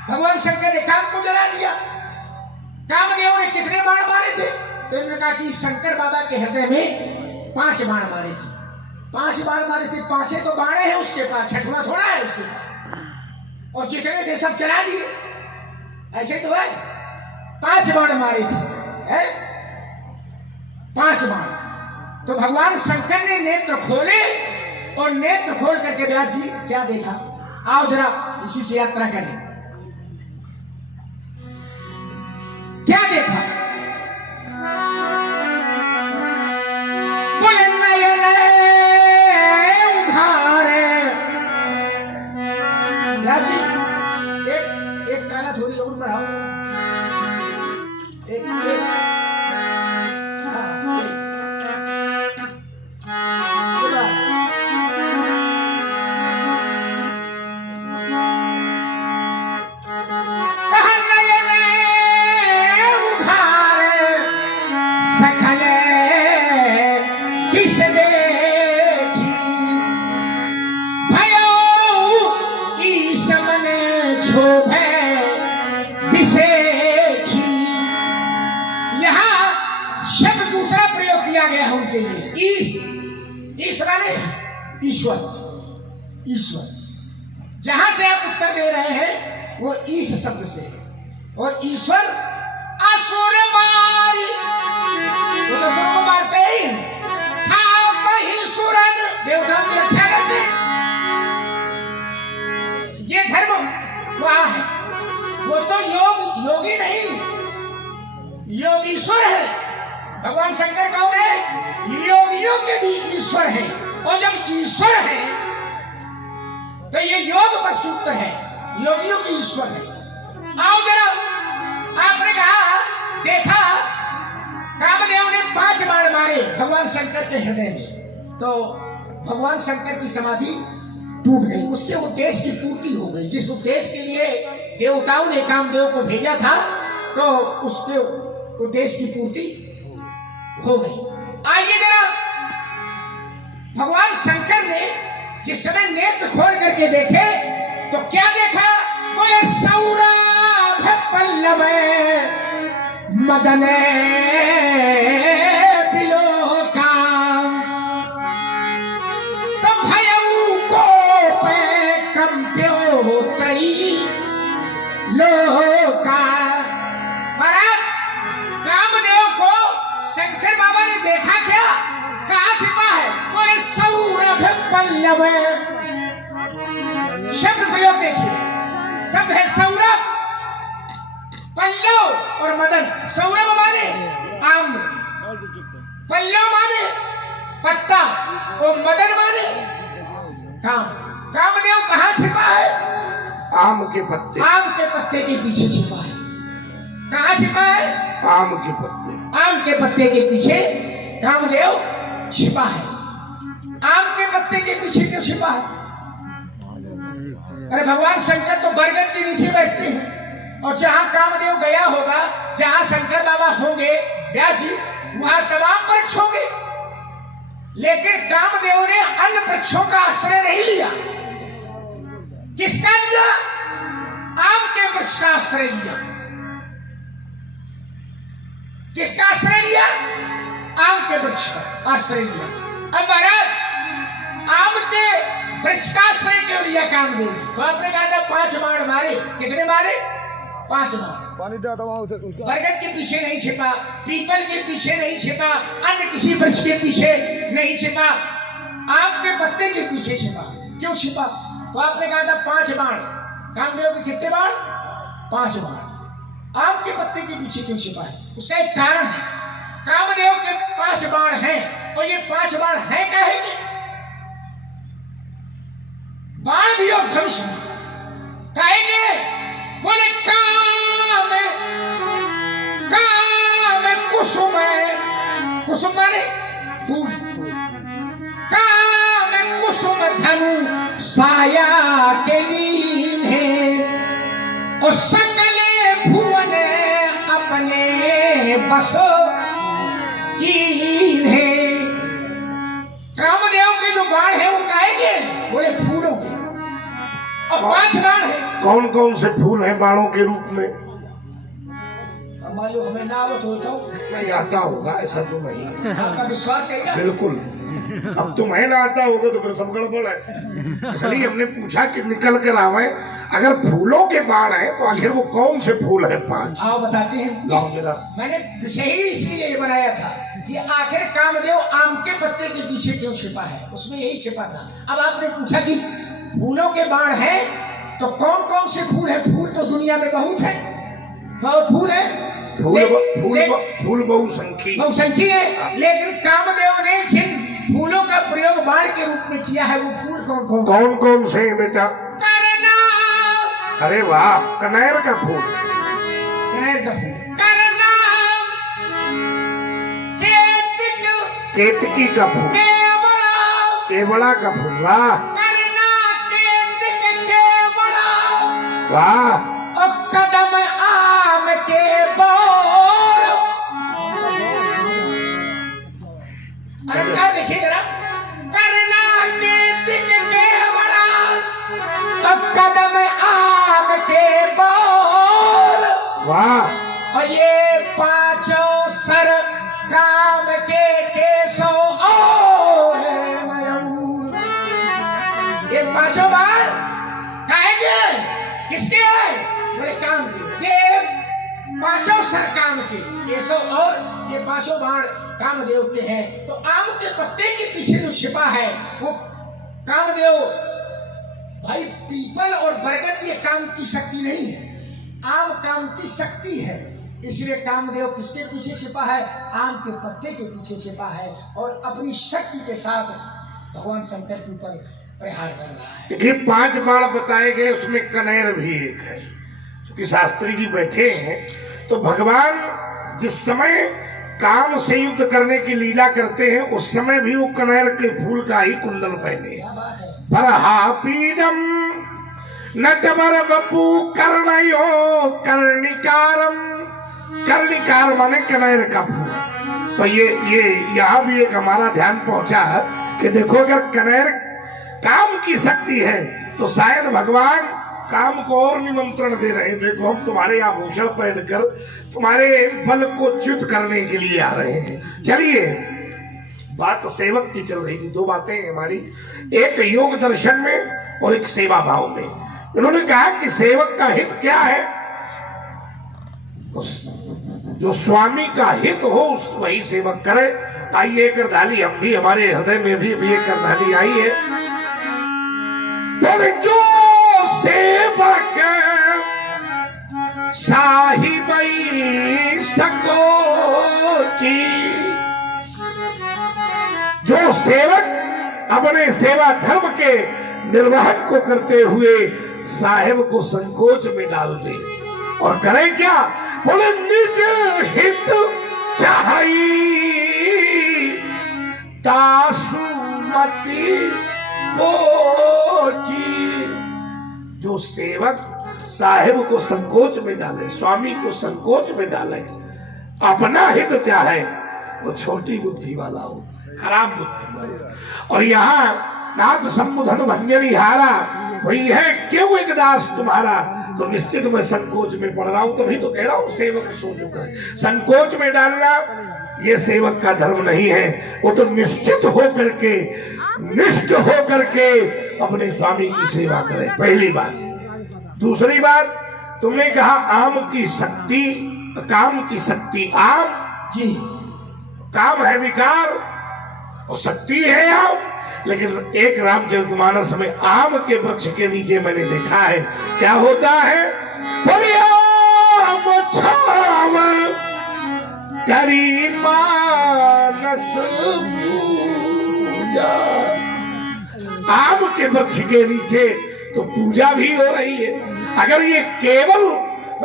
भगवान शंकर ने काम को जला दिया। कामदेव ने कितने बाण मारे थे? तो इन्होंने कहा कि शंकर बाबा के हृदय में 5 बाण मारे थे। 5 बाण मारे थे, 5 तो बाणे हैं उसके पास, 6वां थोड़ा है उसके पास, और जितने थे सब चला दिए। ऐसे तो है, 5 बाण मारे थे, है 5 बाण। तो भगवान शंकर ने नेत्र खोले और नेत्र खोल करके व्यास जी क्या देखा? आओ जरा इसी से यात्रा करें। क्या देखा? बोले नयन उघारे। व्यास जी एक काला थोड़ी और बढ़ाओ, एक आ गया है उनके लिए। ईश माने ईश्वर, ईश्वर। जहां से आप उत्तर दे रहे हैं वो ईश शब्द से है। और ईश्वर असुर मारी, वो तो असुरों को मारते ही, था कहीं सुरन, देवताओं की रक्षा करते। ये धर्म वहां है। वो तो योगी नहीं, योगीश्वर है। भगवान शंकर कौन है? योगियों के भी ईश्वर है। और जब ईश्वर है तो ये योग पर सूत्र है, योगियों की ईश्वर है। आओ जरा, आपने कहा देखा कामदेव ने 5 बाण मारे भगवान शंकर के हृदय में, तो भगवान शंकर की समाधि टूट गई। उसके उद्देश्य की पूर्ति हो गई। जिस उद्देश्य के लिए देवताओं ने कामदेव को भेजा था, तो उसके उद्देश्य की पूर्ति हो गई। आइए जरा, भगवान शंकर ने जिस समय नेत्र खोल करके देखे तो क्या देखा? बोले सौरभ पल्लव मदन बिलोका, तो भयऊ को पे कंप्यो त्रयी लोका। महाराज, कामदेव को शंकर बाबा ने देखा क्या? कहाँ छिपा है? बोले सौरभ पल्लव। शब्द प्रयोग देखिए, शब्द है सौरभ, पल्लव और मदन। सौरभ माने आम्र, पल्लव माने पत्ता और मदन माने काम। कामदेव कहाँ छिपा है? आम के पत्ते, आम के पत्ते के पीछे छिपा है। कहाँ छिपा है? आम के पत्ते, आम के पत्ते के पीछे कामदेव छिपा है। आम के पत्ते के पीछे क्यों छिपा है? अरे भगवान शंकर तो बरगद के नीचे बैठते हैं, और जहां कामदेव गया होगा, जहां शंकर बाबा होंगे व्यास जी, वहां तमाम वृक्ष होंगे। लेकिन कामदेव ने अन्य वृक्षों का आश्रय नहीं लिया। किसका लिया? आम के वृक्ष का आश्रय लिया। किसका आश्रय लिया? आम के वृक्ष का आश्रय लिया। अब महाराज, आम के वृक्ष का आश्रय क्यों लिया कामदेव? तो आपने कहा था 5 बाण मारे। कितने मारे? 5 बाण। पानी दे आता बरगद के पीछे नहीं छिपा, पीपल के पीछे नहीं छिपा, अन्य किसी वृक्ष के पीछे नहीं छिपा, आम के पत्ते के पीछे छिपा। क्यों छिपा? तो आपने कहा था 5 बाण। कामदेव के कितने बाण? 5 बाण। आम के पत्ते के पीछे क्यों छिपा है? उसका एक कारण है। कामदेव के 5 बाण हैं, और ये 5 बाण है क्या है? बाण भी और धनुष भी कहेंगे। बोले काम कुसुम, कुसुम माने फूल, काम कुसुम धनु साया के लीन है, और सकले भुवन अपने बसो कीन है। कामदेव के जो बाण है वो कहेंगे, बोले फूलों के। और 5 बाण है। कौन कौन से फूल हैं बाणों के रूप में? मालूम हमें ना आवत होता हो, नहीं आता होगा, ऐसा तो नहीं। आपका विश्वास करेगा? बिल्कुल। अब तुम्हें ना आता होगा तो फिर सब गड़बड़ है। इसलिए हमने पूछा कि निकल कर आवे। अगर फूलों के बाण है तो आखिर वो कौन से फूल है 5? आओ बताते हैं। लाओ जरा। मैंने विषय ही इसलिए ये बनाया था कि आखिर कामदेव आम के पत्ते के पीछे क्यों छिपा है, उसमें यही छिपा था। अब आपने पूछा कि फूलों के बाण है, तो कौन कौन से फूल है? फूल तो दुनिया में बहुत है, बहुत फूल है, फूल बहुसंख्य है। लेकिन कामदेव ने जिन फूलों का प्रयोग बाण के रूप में किया है, वो फूल कौन कौन से हैं बेटा? करना। अरे वाह, कनेर का फूल, कनेर का फूल। करना, केतकी का फूल, केवड़ा का फूल। वाह वाह। और कदम आम के बोर। अरे क्या देखिए जरा, करना के दिक के बड़ा, अब कदम आम के बोर। वाह। और ये 5 सर काम के पांचों सर काम के, ये सब और ये पांचों बाण कामदेव के हैं। तो आम के पत्ते के पीछे जो छिपा है वो कामदेव, भाई पीपल और बरगद ये काम की शक्ति नहीं है, आम काम की शक्ति है। इसलिए कामदेव किसके पीछे छिपा है? आम के पत्ते के पीछे छिपा है और अपनी शक्ति के साथ भगवान शंकर के ऊपर प्रहार कर रहा है। ये 5 बाण बताए गए, उसमें कनेर भी एक है। क्योंकि शास्त्री जी बैठे हैं तो भगवान जिस समय काम से युद्ध करने की लीला करते हैं उस समय भी वो कनेर के फूल का ही कुंडल पहने। पीडम नटवर बपू कर्णयो कर्णिकारम, कर्णिकार माने कनेर का फूल। तो ये यहाँ भी एक हमारा ध्यान पहुंचा कि देखो अगर कनेर काम की शक्ति है तो शायद भगवान काम को और निमंत्रण दे रहे हैं। देखो हम तुम्हारे आभूषण पहनकर तुम्हारे बल को च्युत करने के लिए आ रहे हैं। चलिए, बात सेवक की चल रही थी। 2 बातें हमारी, एक योग दर्शन में और एक सेवा भाव में। उन्होंने कहा कि सेवक का हित क्या है? जो स्वामी का हित हो उस वही सेवक करे। आइए एक अर्धाली हम भी, हमारे हृदय में भी एक अर्धाली आई है। बोले जो सेवक साहिबई सकोची, जो सेवक अपने सेवा धर्म के निर्वाहक को करते हुए साहेब को संकोच में डाल दे और करे क्या? बोले निज हित चाही तासुमति पोची। जो सेवक साहेब को संकोच में डाले, स्वामी को संकोच में डाले, अपना हित चाहे, वो छोटी बुद्धि वाला हो, खराब बुद्धि वाला। और यहाँ नाथ संबुधन भंजनी हारा वही है, क्यों एक दास तुम्हारा? तो निश्चित मैं संकोच में पड़ रहा हूं, तभी तो कह रहा हूं सेवक सोचो कर। संकोच में डालना ये सेवक का धर्म नहीं है। वो तो निश्चित हो करके, निष्ठ हो करके अपने स्वामी की सेवा करे, पहली बात। दूसरी बात, तुमने कहा आम की शक्ति, काम की शक्ति आम जी, काम है विकार और शक्ति है आम। लेकिन एक रामचरितमानस में आम के वृक्ष के नीचे मैंने देखा है क्या होता है? बोले आम छाव करी मानस पूजा। आम के वृक्ष के नीचे तो पूजा भी हो रही है। अगर ये केवल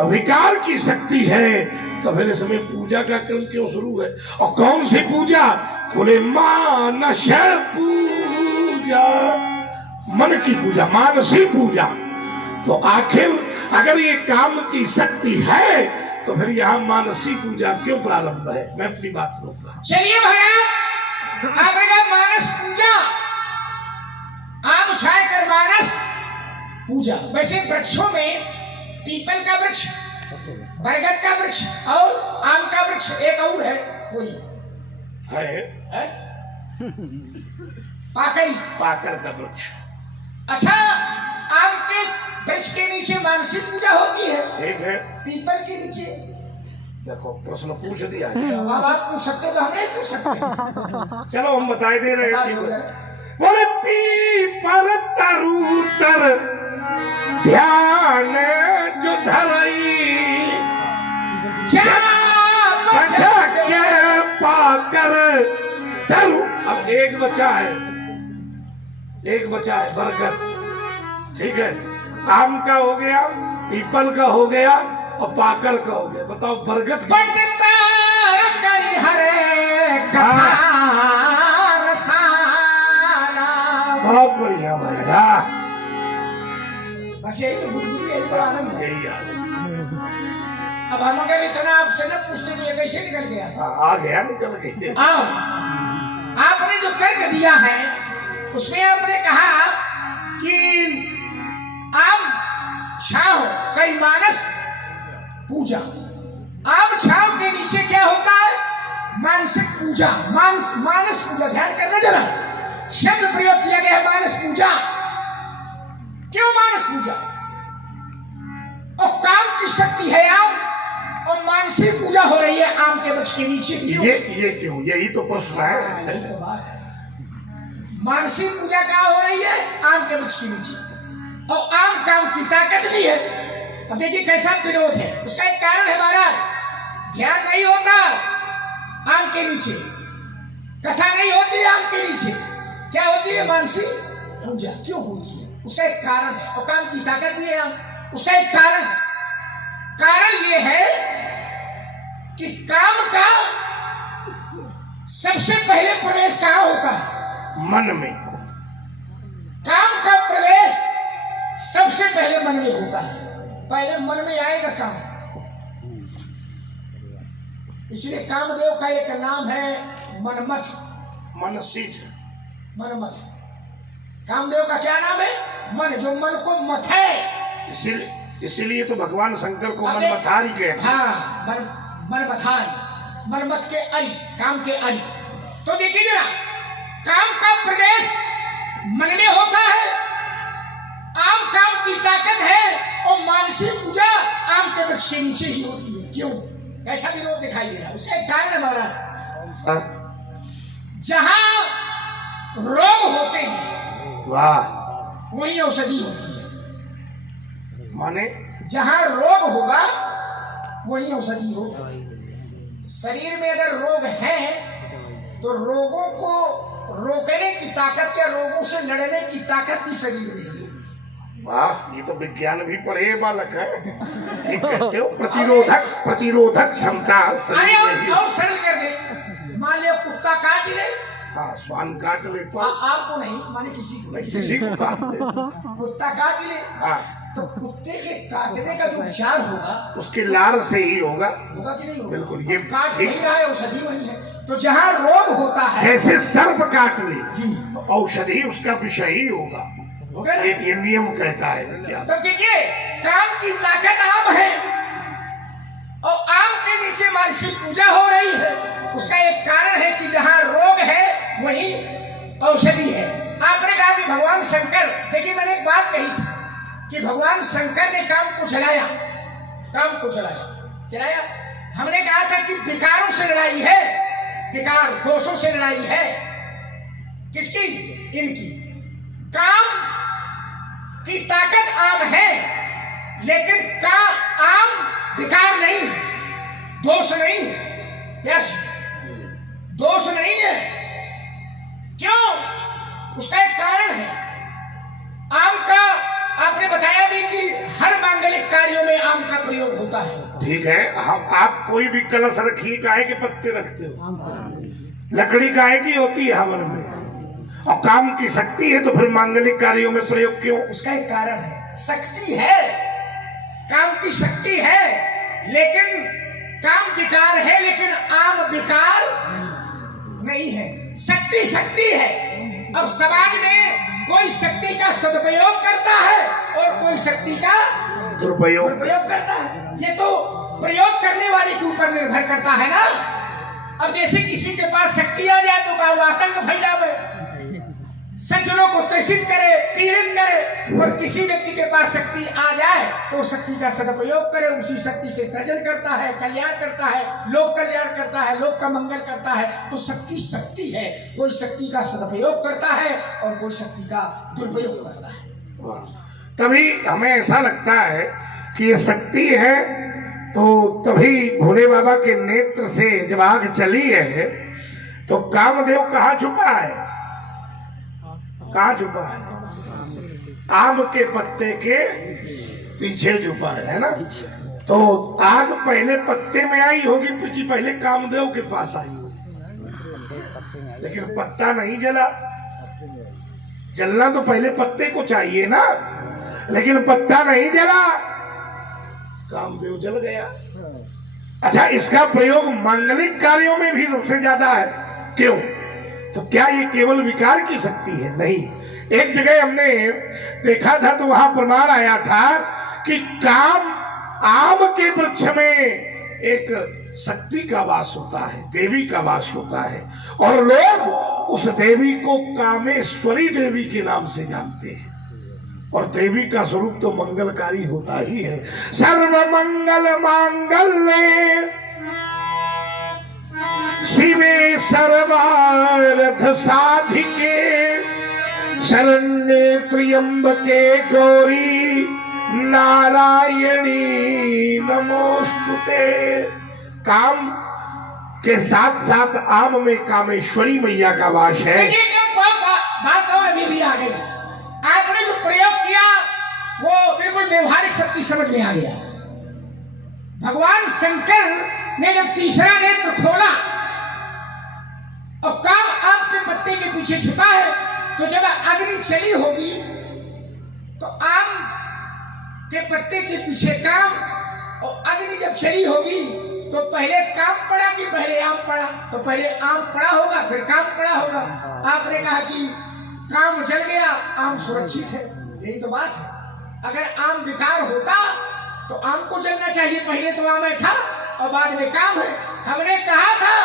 विकार की शक्ति है तो फिर इसमें पूजा का क्रम क्यों शुरू है? और कौन सी पूजा? बोले मानस पूजा, मन की पूजा, मानसी पूजा। तो आखिर अगर ये काम की शक्ति है तो फिर यहाँ मानसी पूजा क्यों प्रारंभ है? मैं अपनी बात रोक रहा हूं। चलिए महाराज, आपने कहा मानस पूजा, आम छाए कर मानस पूजा। वैसे वृक्षों में पीपल का वृक्ष, बरगद का वृक्ष और आम का वृक्ष एक और है, वही है पाकर का वृक्ष। अच्छा, आम के वृक्ष के नीचे मानसिक पूजा होती है, ठीक है। पीपल के नीचे देखो प्रश्न पूछ दिया। अब आप पूछ सकते तो हम नहीं पूछ सकते। चलो हम बता दे रहे हैं। बोले पीपल तरुतर ध्यान जो धरई के पाकर तरु। अब एक बचा है, एक बचा है बरगद, ठीक है। आम का हो गया, पीपल का हो गया और पाकर का हो गया। बताओ बरगद बहुत बढ़िया भाई, बस यही तो बुद्धि, यही तो आनंद है। यही याद है। अब हम अगर इतना आपसे न पूछते तो ये कैसे निकल गया? आ गया, निकल गया। आपने जो तर्क दिया है उसमें आपने कहा कि आम छाव कई मानस पूजा। आम छाव के नीचे क्या होता है? मानसिक पूजा, मानस पूजा। ध्यान करना जरा, शब्द प्रयोग किया गया है मानस पूजा। क्यों मानस पूजा? और काम की शक्ति है आम और मानसिक पूजा हो रही है आम के वृक्ष के नीचे। क्यों? ये क्यों? यही तो प्रश्न है। यही तो बात है। मानसिक पूजा कहाँ हो रही है? आम के वृक्ष के नीचे। और आम काम की ताकत भी है। अब देखिए कैसा विरोध है। उसका एक कारण है महाराज, ध्यान नहीं होता आम के नीचे, कथा नहीं होती आम के नीचे। क्या होती है? मानसिक पूजा। क्यों होती है? उसका एक कारण है। और काम की ताकत भी है आम, उसका एक कारण है। कारण ये है कि काम का सबसे पहले प्रवेश कहां होता है? मन में। काम का प्रवेश सबसे पहले मन में होता है। पहले मन में आएगा काम। इसलिए कामदेव का एक नाम है मनमथ। मनसीज। मनमथ। कामदेव का क्या नाम है? मन, जो मन को मथे। इसीलिए तो भगवान शंकर को मनमथारी कहते हैं। हाँ, मनमथारी, मनमथ के अरि, काम के अरि। तो देखिए जरा, काम का प्रवेश मन में होता है, आम काम की ताकत है, और मानसिक पूजा आम के वृक्ष के नीचे ही होती है। क्यों? ऐसा विरोध दिखाई दे रहा है। उसका एक कारण है हमारा, जहां रोग होते हैं वाह, वहीं औषधि होती है। माने जहां रोग होगा वहीं औषधि होगा। शरीर में अगर रोग है तो रोगों को रोकने की ताकत या रोगों से लड़ने की ताकत भी शरीर में है। वाह, ये तो विज्ञान भी पढ़े बालक है। ठीक कहते हो, प्रतिरोधक क्षमता शरीर में ही। और सरल कर दे, मान लिया कुत्ता काट ले। हाँ, स्वान काट ले तो आपको नहीं, माने किसी को काट ले। कुत्ता काट ले। हाँ, तो कुत्ते के काटने का जो उपचार होगा उसके लार से ही होगा कि नहीं होगा? बिल्कुल, ये काट नहीं रहा है, औषधि वही है। तो जहाँ रोग होता है, जैसे सर्प काट ले जी, तो औषधि उसका विषय ही होगा। ये नियम कहता है क्या? तो देखिए, काम की ताकत आम है और आम के नीचे मानसिक पूजा हो रही है। उसका एक कारण है कि जहाँ रोग है वहीं औषधि है। आपने कहा कि भगवान शंकर, देखिए मैंने एक बात कही थी कि भगवान शंकर ने काम को चलाया। हमने कहा था कि विकारों से लड़ाई है, विकार दोषों से लड़ाई है। किसकी? इनकी। काम की ताकत आम है, लेकिन का आम विकार नहीं है, दोष नहीं है। यस, दोष नहीं है। क्यों? उसका एक कारण है। आम का आपने बताया भी कि हर मांगलिक कार्यों में आम का प्रयोग होता है। ठीक है, हम आप कोई भी कलश रखिए, काहे के पत्ते रखते हो? लकड़ी काहे की होती है हवन में, और काम की शक्ति है तो फिर मांगलिक कार्यों में प्रयोग क्यों? उसका एक कारण है, शक्ति है, काम की शक्ति है, लेकिन काम विकार है, लेकिन आम विकार नहीं है। शक्ति है। अब समाज में कोई शक्ति का सदुपयोग करता है और कोई शक्ति का दुरुपयोग करता है। ये तो प्रयोग करने वाले के ऊपर निर्भर करता है ना। अब जैसे किसी के पास शक्ति आ जाए तो क्या आतंक फैलावे, सज्जनों को त्रसित करे, पीड़ित करे, और किसी व्यक्ति के पास शक्ति आ जाए तो शक्ति का सदुपयोग करे, उसी शक्ति से सृजन करता है, कल्याण करता है, लोक कल्याण करता है, लोक का मंगल करता है। तो शक्ति है। कोई शक्ति का सदुपयोग करता है और कोई शक्ति का दुरुपयोग करता है। तभी हमें ऐसा लगता है कि ये शक्ति है, तो तभी भोले बाबा के नेत्र से जब आग चली है तो कामदेव कहाँ छुपा है? कहाँ छुपा है? आम के पत्ते के पीछे छुपा है ना। तो आग पहले पत्ते में आई होगी कि पहले कामदेव के पास आई होगी, लेकिन पत्ता नहीं जला। जलना तो पहले पत्ते को चाहिए ना, लेकिन पत्ता नहीं जला, कामदेव जल गया। अच्छा, इसका प्रयोग मांगलिक कार्यों में भी सबसे ज्यादा है। क्यों? तो क्या ये केवल विकार की शक्ति है? नहीं। एक जगह हमने देखा था तो वहां प्रमाण आया था कि काम आम के वृक्ष में एक शक्ति का वास होता है, देवी का वास होता है, और लोग उस देवी को कामेश्वरी देवी के नाम से जानते हैं। और देवी का स्वरूप तो मंगलकारी होता ही है। सर्व मंगल मांगल्ये शिवे सर्वार्थ साधिके शरण्ये त्र्यंबके गौरी नारायणी नमोस्तुते। काम के साथ साथ आम में कामेश्वरी मैया का वास है। लेकिन एक बात और अभी भी आ गई। आपने जो प्रयोग किया वो बिल्कुल व्यवहारिक सबकी समझ में आ गया। भगवान शंकर ने जब तीसरा नेत्र खोला और काम आम के पत्ते के पीछे छिपा है, तो जब अग्नि चली होगी तो आम के पत्ते के पीछे काम, और अग्नि जब चली होगी तो पहले काम पड़ा कि पहले आम पड़ा? तो पहले आम पड़ा होगा फिर काम पड़ा होगा। आपने कहा कि काम जल गया, आम सुरक्षित है, यही तो बात है। अगर आम विकार होता तो आम को जलना चाहिए, पहले तो आम था और बाद में काम है। हमने कहा था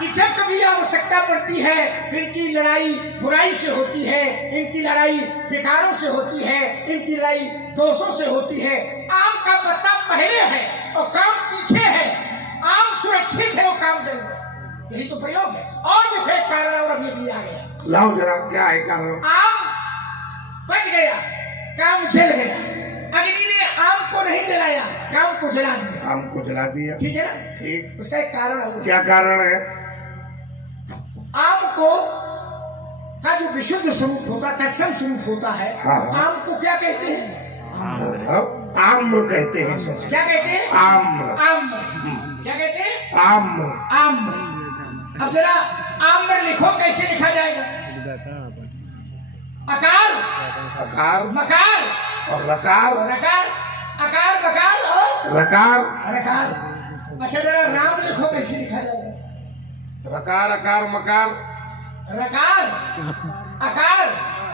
कि जब कभी आवश्यकता पड़ती है तो इनकी लड़ाई बुराई से होती है, इनकी लड़ाई विकारों से होती है, इनकी लड़ाई दोषों से होती है। आम का पत्ता पहले है और काम पीछे है, आम सुरक्षित है और काम जल गया, यही तो प्रयोग है। और देखो एक कारण और अभी भी आ गया। लाओ जरा, क्या है कारण? आम बच गया, काम जल गया। अग्नि ने आम को नहीं जलाया, काम को जला दिया। आम को जला दिया, ठीक है ना? ठीक। उसका एक कारण है। क्या कारण है? आम को का जो विशुद्ध स्वरूप होता है, तत्सम स्वरूप होता है, हाँ। आम को क्या कहते हैं? आम्र कहते हैं। सच क्या कहते हैं? आम्र। आम्र। क्या कहते हैं? आम्र। आम्र। अब जरा आम्र लिखो, कैसे लिखा जाएगा? अकार, अकार, मकार और रकार, और रकार, अकार मकार और रकार, रकार। अच्छा जरा राम लिखो, कैसे लिखा जाएगा? रकार, अकार, मकार, रकार, अकार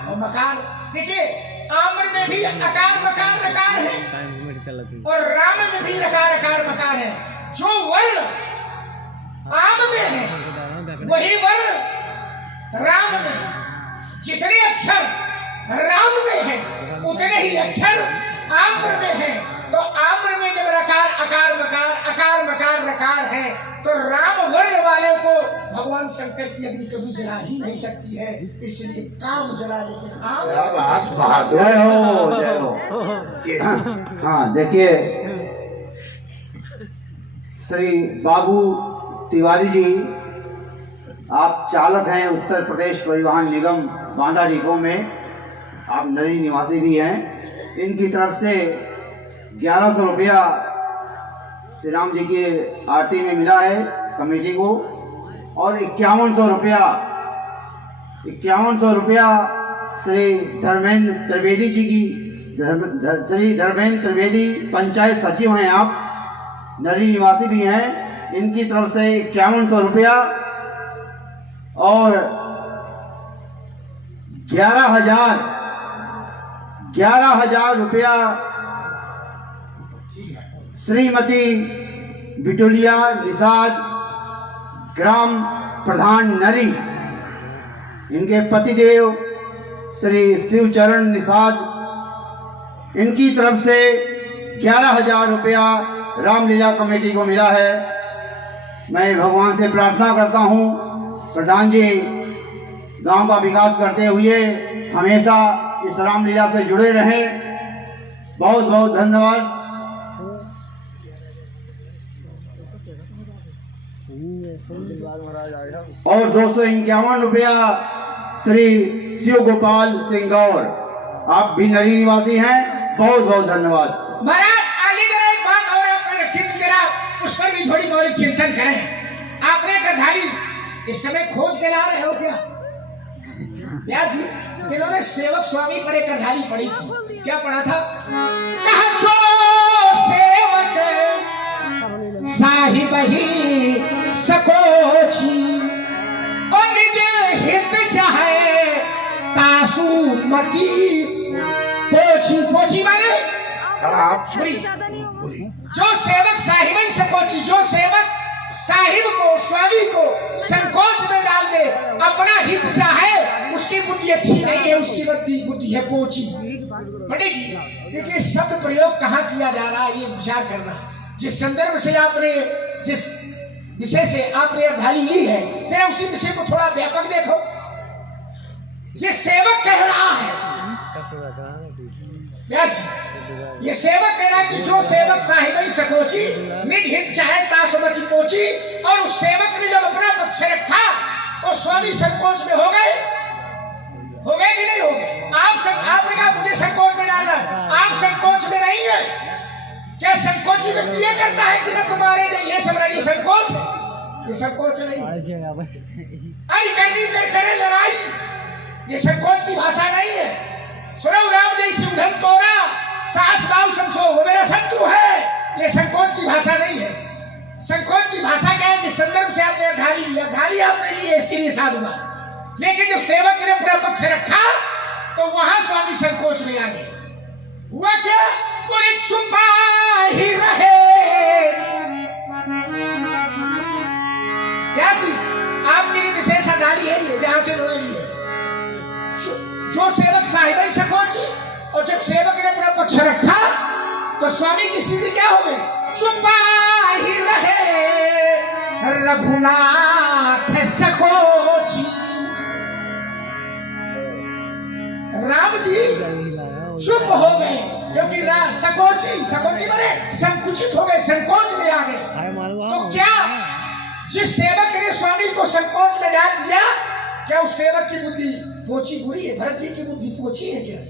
और मकार। देखिए आम्र में भी अकार मकार रकार है और राम में भी रकार अकार मकार है। जो वर्ण आम में है वही वर्ण राम में है। जितने अक्षर राम में है उतने ही अक्षर आम्र में है। तो आम्र में जब रकार अकार मकार रकार है तो राम वर्ण वाले को भगवान शंकर की अग्नि कभी जला ही नहीं सकती है, इसलिए काम जला। लेकिन आम जय हो। हाँ देखिए, श्री बाबू तिवारी जी, आप चालक हैं उत्तर प्रदेश परिवहन निगम बांदा डिपो में, आप नई निवासी भी हैं। इनकी तरफ से 1100 रुपया श्री राम जी की आरती में मिला है कमेटी को, और 5100 रुपया श्री धर्मेंद्र त्रिवेदी जी की, श्री धर्मेंद्र त्रिवेदी पंचायत सचिव हैं आप, नरी निवासी भी हैं, इनकी तरफ से 5100 रुपया और 11,000 रुपया श्रीमती बिटुलिया निषाद, ग्राम प्रधान नरी, इनके पतिदेव श्री शिवचरण निषाद, इनकी तरफ से 11,000 रुपया रामलीला कमेटी को मिला है। मैं भगवान से प्रार्थना करता हूँ प्रधान जी गांव का विकास करते हुए हमेशा इस रामलीला से जुड़े रहें। बहुत बहुत धन्यवाद। और 251 रुपया श्री शिव गोपाल सिंह गौर, आप भी नरी निवासी हैं, बहुत बहुत धन्यवाद। महाराज आगे जरा एक बात और आपने रखी थी, जरा उस पर भी थोड़ी बहुत चिंतन करें। आपने गधारी इस समय खोज के ला रहे हो क्या? व्यास जी, इन्होंने सेवक स्वामी पर एक गधारी पढ़ी थी, क्या पढ़ा था? कहा जो सेवक साहिब ही सकोची और निज हित चाहे तासु मती पोची। पोची माने जो सेवक साहिब ही सकोची, जो सेवक साहिब को स्वामी को संकोच में डाल दे, अपना हित चाहे, उसकी बुद्धि अच्छी नहीं है, उसकी बुद्धि है पोची। पंडित जी देखिए शब्द प्रयोग कहाँ किया जा रहा है ये विचार करना। जिस संदर्भ से आपने जिस विषय से आपने अर्धाली ली है तेरा उसी विषय को थोड़ा व्यापक देखो। ये सेवक कह रहा है व्यास ये सेवक कह रहा है कि जो सेवक साहिब सकोची निज हित चाहे तासमति पोची, और उस सेवक ने जब अपना पक्ष रखा तो स्वामी संकोच में हो गए कि नहीं हो गए? आपने कहा मुझे संकोच में डालना, आप संकोच में नहीं है। क्या संकोची व्यक्ति ये करता है कि न तुम्हारे ये सब ये संकोच है? ये संकोच नहीं आई करनी कर करे लड़ाई, ये संकोच की भाषा नहीं है। सुनो राम जैसी उधम तोरा सास बाऊ समझो वो मेरा शत्रु है, ये संकोच की भाषा नहीं है। संकोच की भाषा क्या है? जिस संदर्भ से आपने ढाली लिया, ढाली आपने लिए इसके लिए साधुआ, लेकिन जब सेवक ने अपना पक्ष रखा तो वहां स्वामी संकोच में आ गए। हुआ क्या? बोले छुपा ही रहे प्यासी, आपके लिए विशेष ढाली है ये जहां से लोग लिए जो सेवक साहिब सकोची, और जब सेवक ने अपना पक्ष रखा तो स्वामी की स्थिति क्या हो गई? छुपा ही रहे रघुनाथ सकोची। राम जी चुप हो गए क्योंकि सकोची बने संकुचित हो गए, संकोच में आ गए। तो क्या जिस सेवक ने स्वामी को संकोच में डाल दिया, क्या उस सेवक की बुद्धि पोची बुरी है? भरत जी की बुद्धि पोची है क्या?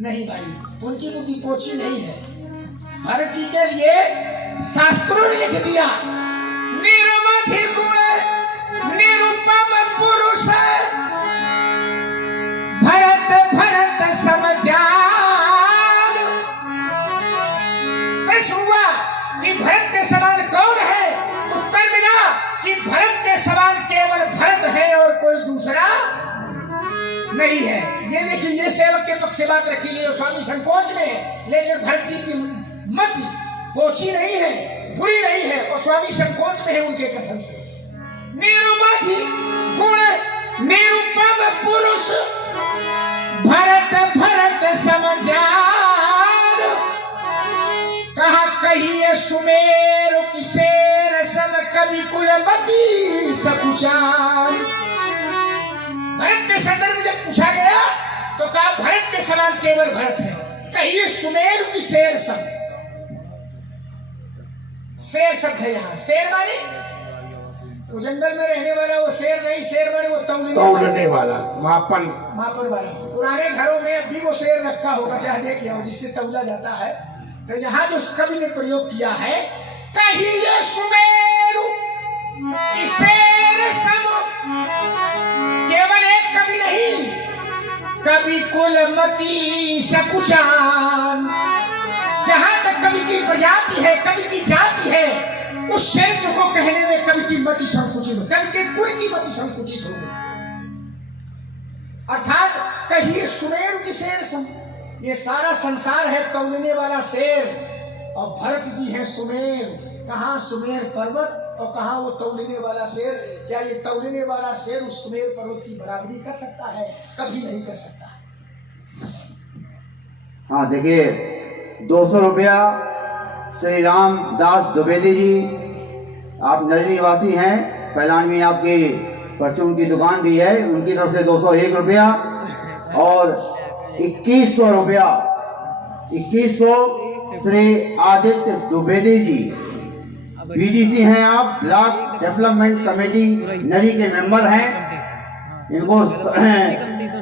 नहीं भाई, उनकी बुद्धि पोची नहीं है। भरत जी के लिए शास्त्रों ने लिख दिया निरुमधि गुण निरुपम पुरुष भरत समझान। प्रश्न हुआ कि भरत के समान कौन है? उत्तर मिला कि भरत के समान केवल भरत है और कोई दूसरा नहीं है। ये देखिए ये सेवक के पक्ष से बात रखी गई और स्वामी संकोच में है, लेकिन भरत जी की मति पोची नहीं है, बुरी नहीं है, और स्वामी संकोच में है उनके कथन से। निरुमधि गुण निरुपम पुरुष भरत समझान। कहा कहिए सुमेरु की शेर सम कवि कुलमती सकुचान। भरत के संदर्भ में जब पूछा गया तो कहा भरत के समान केवल भरत है। कहिए सुमेरु की शेर सम, शेर शब्द है यहाँ। शेर माने वो जंगल में रहने वाला वो शेर नहीं, शेर माने वो तौलने वाला मापन वाला। पुराने घरों में अभी वो शेर रखा होगा, चाहे देखिए हो जिससे तौला जाता है। तो यहाँ जो कवि ने प्रयोग किया है कहिए सुमेरु की शेर सम, केवल एक कवि नहीं, कवि कुलमती सकुचान। जहां तक कवि की प्रजाति है, कवि की जाति है, उस क्षेत्र को कहने में कवि की मति संकुचित हो, कवि के कुल की मति संकुचित हो गई। अर्थात कहिए सुमेरु की शेर सम, ये सारा संसार है तौलने वाला शेर, और भरत जी है सुमेर। कहाँ सुमेर पर्वत और कहाँ वो तौलने वाला शेर। क्या ये तौलने वाला शेर उस सुमेर पर्वत की बराबरी कर सकता है? कभी नहीं कर सकता। हाँ देखिए 200 रुपया श्री राम दास द्विवेदी जी, आप नरी निवासी हैं, पहलान में आपकी परचून की दुकान भी है, उनकी तरफ से 201 रुपया, और 2100 रुपया 2100 श्री आदित्य द्विवेदी जी, बीडीसी हैं आप, ब्लॉक डेवलपमेंट कमेटी नरी के मेंबर हैं। इनको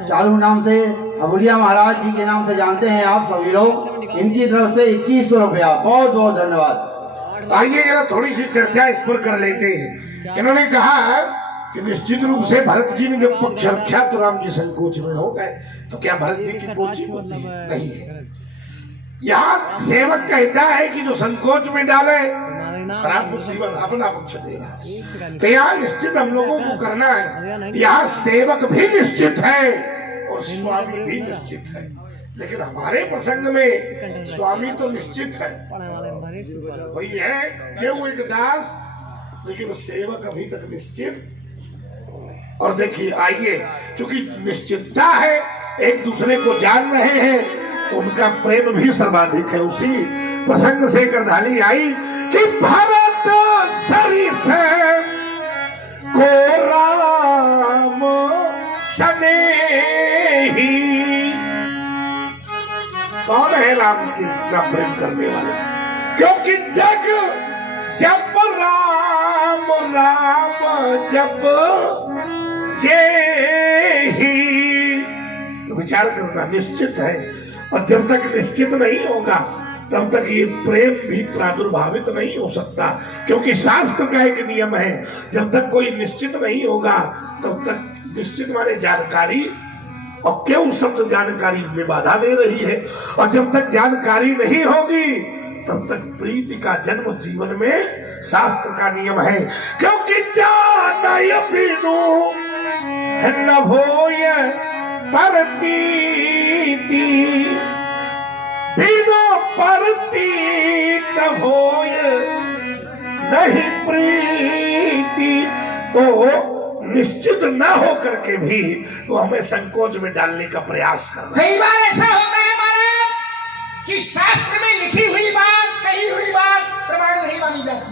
चालू नाम से हबुलिया महाराज जी के नाम से जानते हैं आप सभी लोग। इनकी तरफ से 2100 रुपया, बहुत बहुत धन्यवाद। आइए जरा थोड़ी सी चर्चा इस पर कर लेते हैं। इन्होंने कहा कि निश्चित रूप से भरत जी ने जब पक्ष रखा तो राम जी संकोच में हो गए, तो क्या भरत जी की पोची नहीं है? यहाँ सेवक कहता है कि जो संकोच में डाले खराब बुद्धि अपना पक्ष दे रहा है। तो यहाँ निश्चित हम लोगों को करना है। यहाँ सेवक भी निश्चित है और स्वामी भी निश्चित है, लेकिन हमारे प्रसंग में स्वामी तो निश्चित है, वही है केवल एक दास, लेकिन सेवक अभी तक निश्चित। और देखिए आइए, क्योंकि निश्चितता है, एक दूसरे को जान रहे हैं, तो उनका प्रेम भी सर्वाधिक है। उसी प्रसंग से गर्दाली आई कि भरत सरिस को राम सनेही। कौन है राम की इतना प्रेम करने वाला? क्योंकि जग जब राम राम जब जेही। तो विचार करना निश्चित है, और जब तक निश्चित नहीं होगा तब तक ये प्रेम भी प्रादुर्भावित नहीं हो सकता। क्योंकि शास्त्र का एक नियम है, जब तक कोई निश्चित नहीं होगा तब तक निश्चित माने जानकारी, और क्यों शब्द जानकारी में बाधा दे रही है। और जब तक जानकारी नहीं होगी तब तक प्रीति का जन्म जीवन में शास्त्र का नियम है। क्योंकि जानय बिनु न होय परतीति, बिनु परतीत होय नहीं प्रीति। तो निश्चित न हो करके भी वो हमें संकोच में डालने का प्रयास कर रहे हैं। कई बार ऐसा होता है महाराज कि शास्त्र में लिखी हुई बात, कही हुई बात प्रमाण नहीं मानी जाती।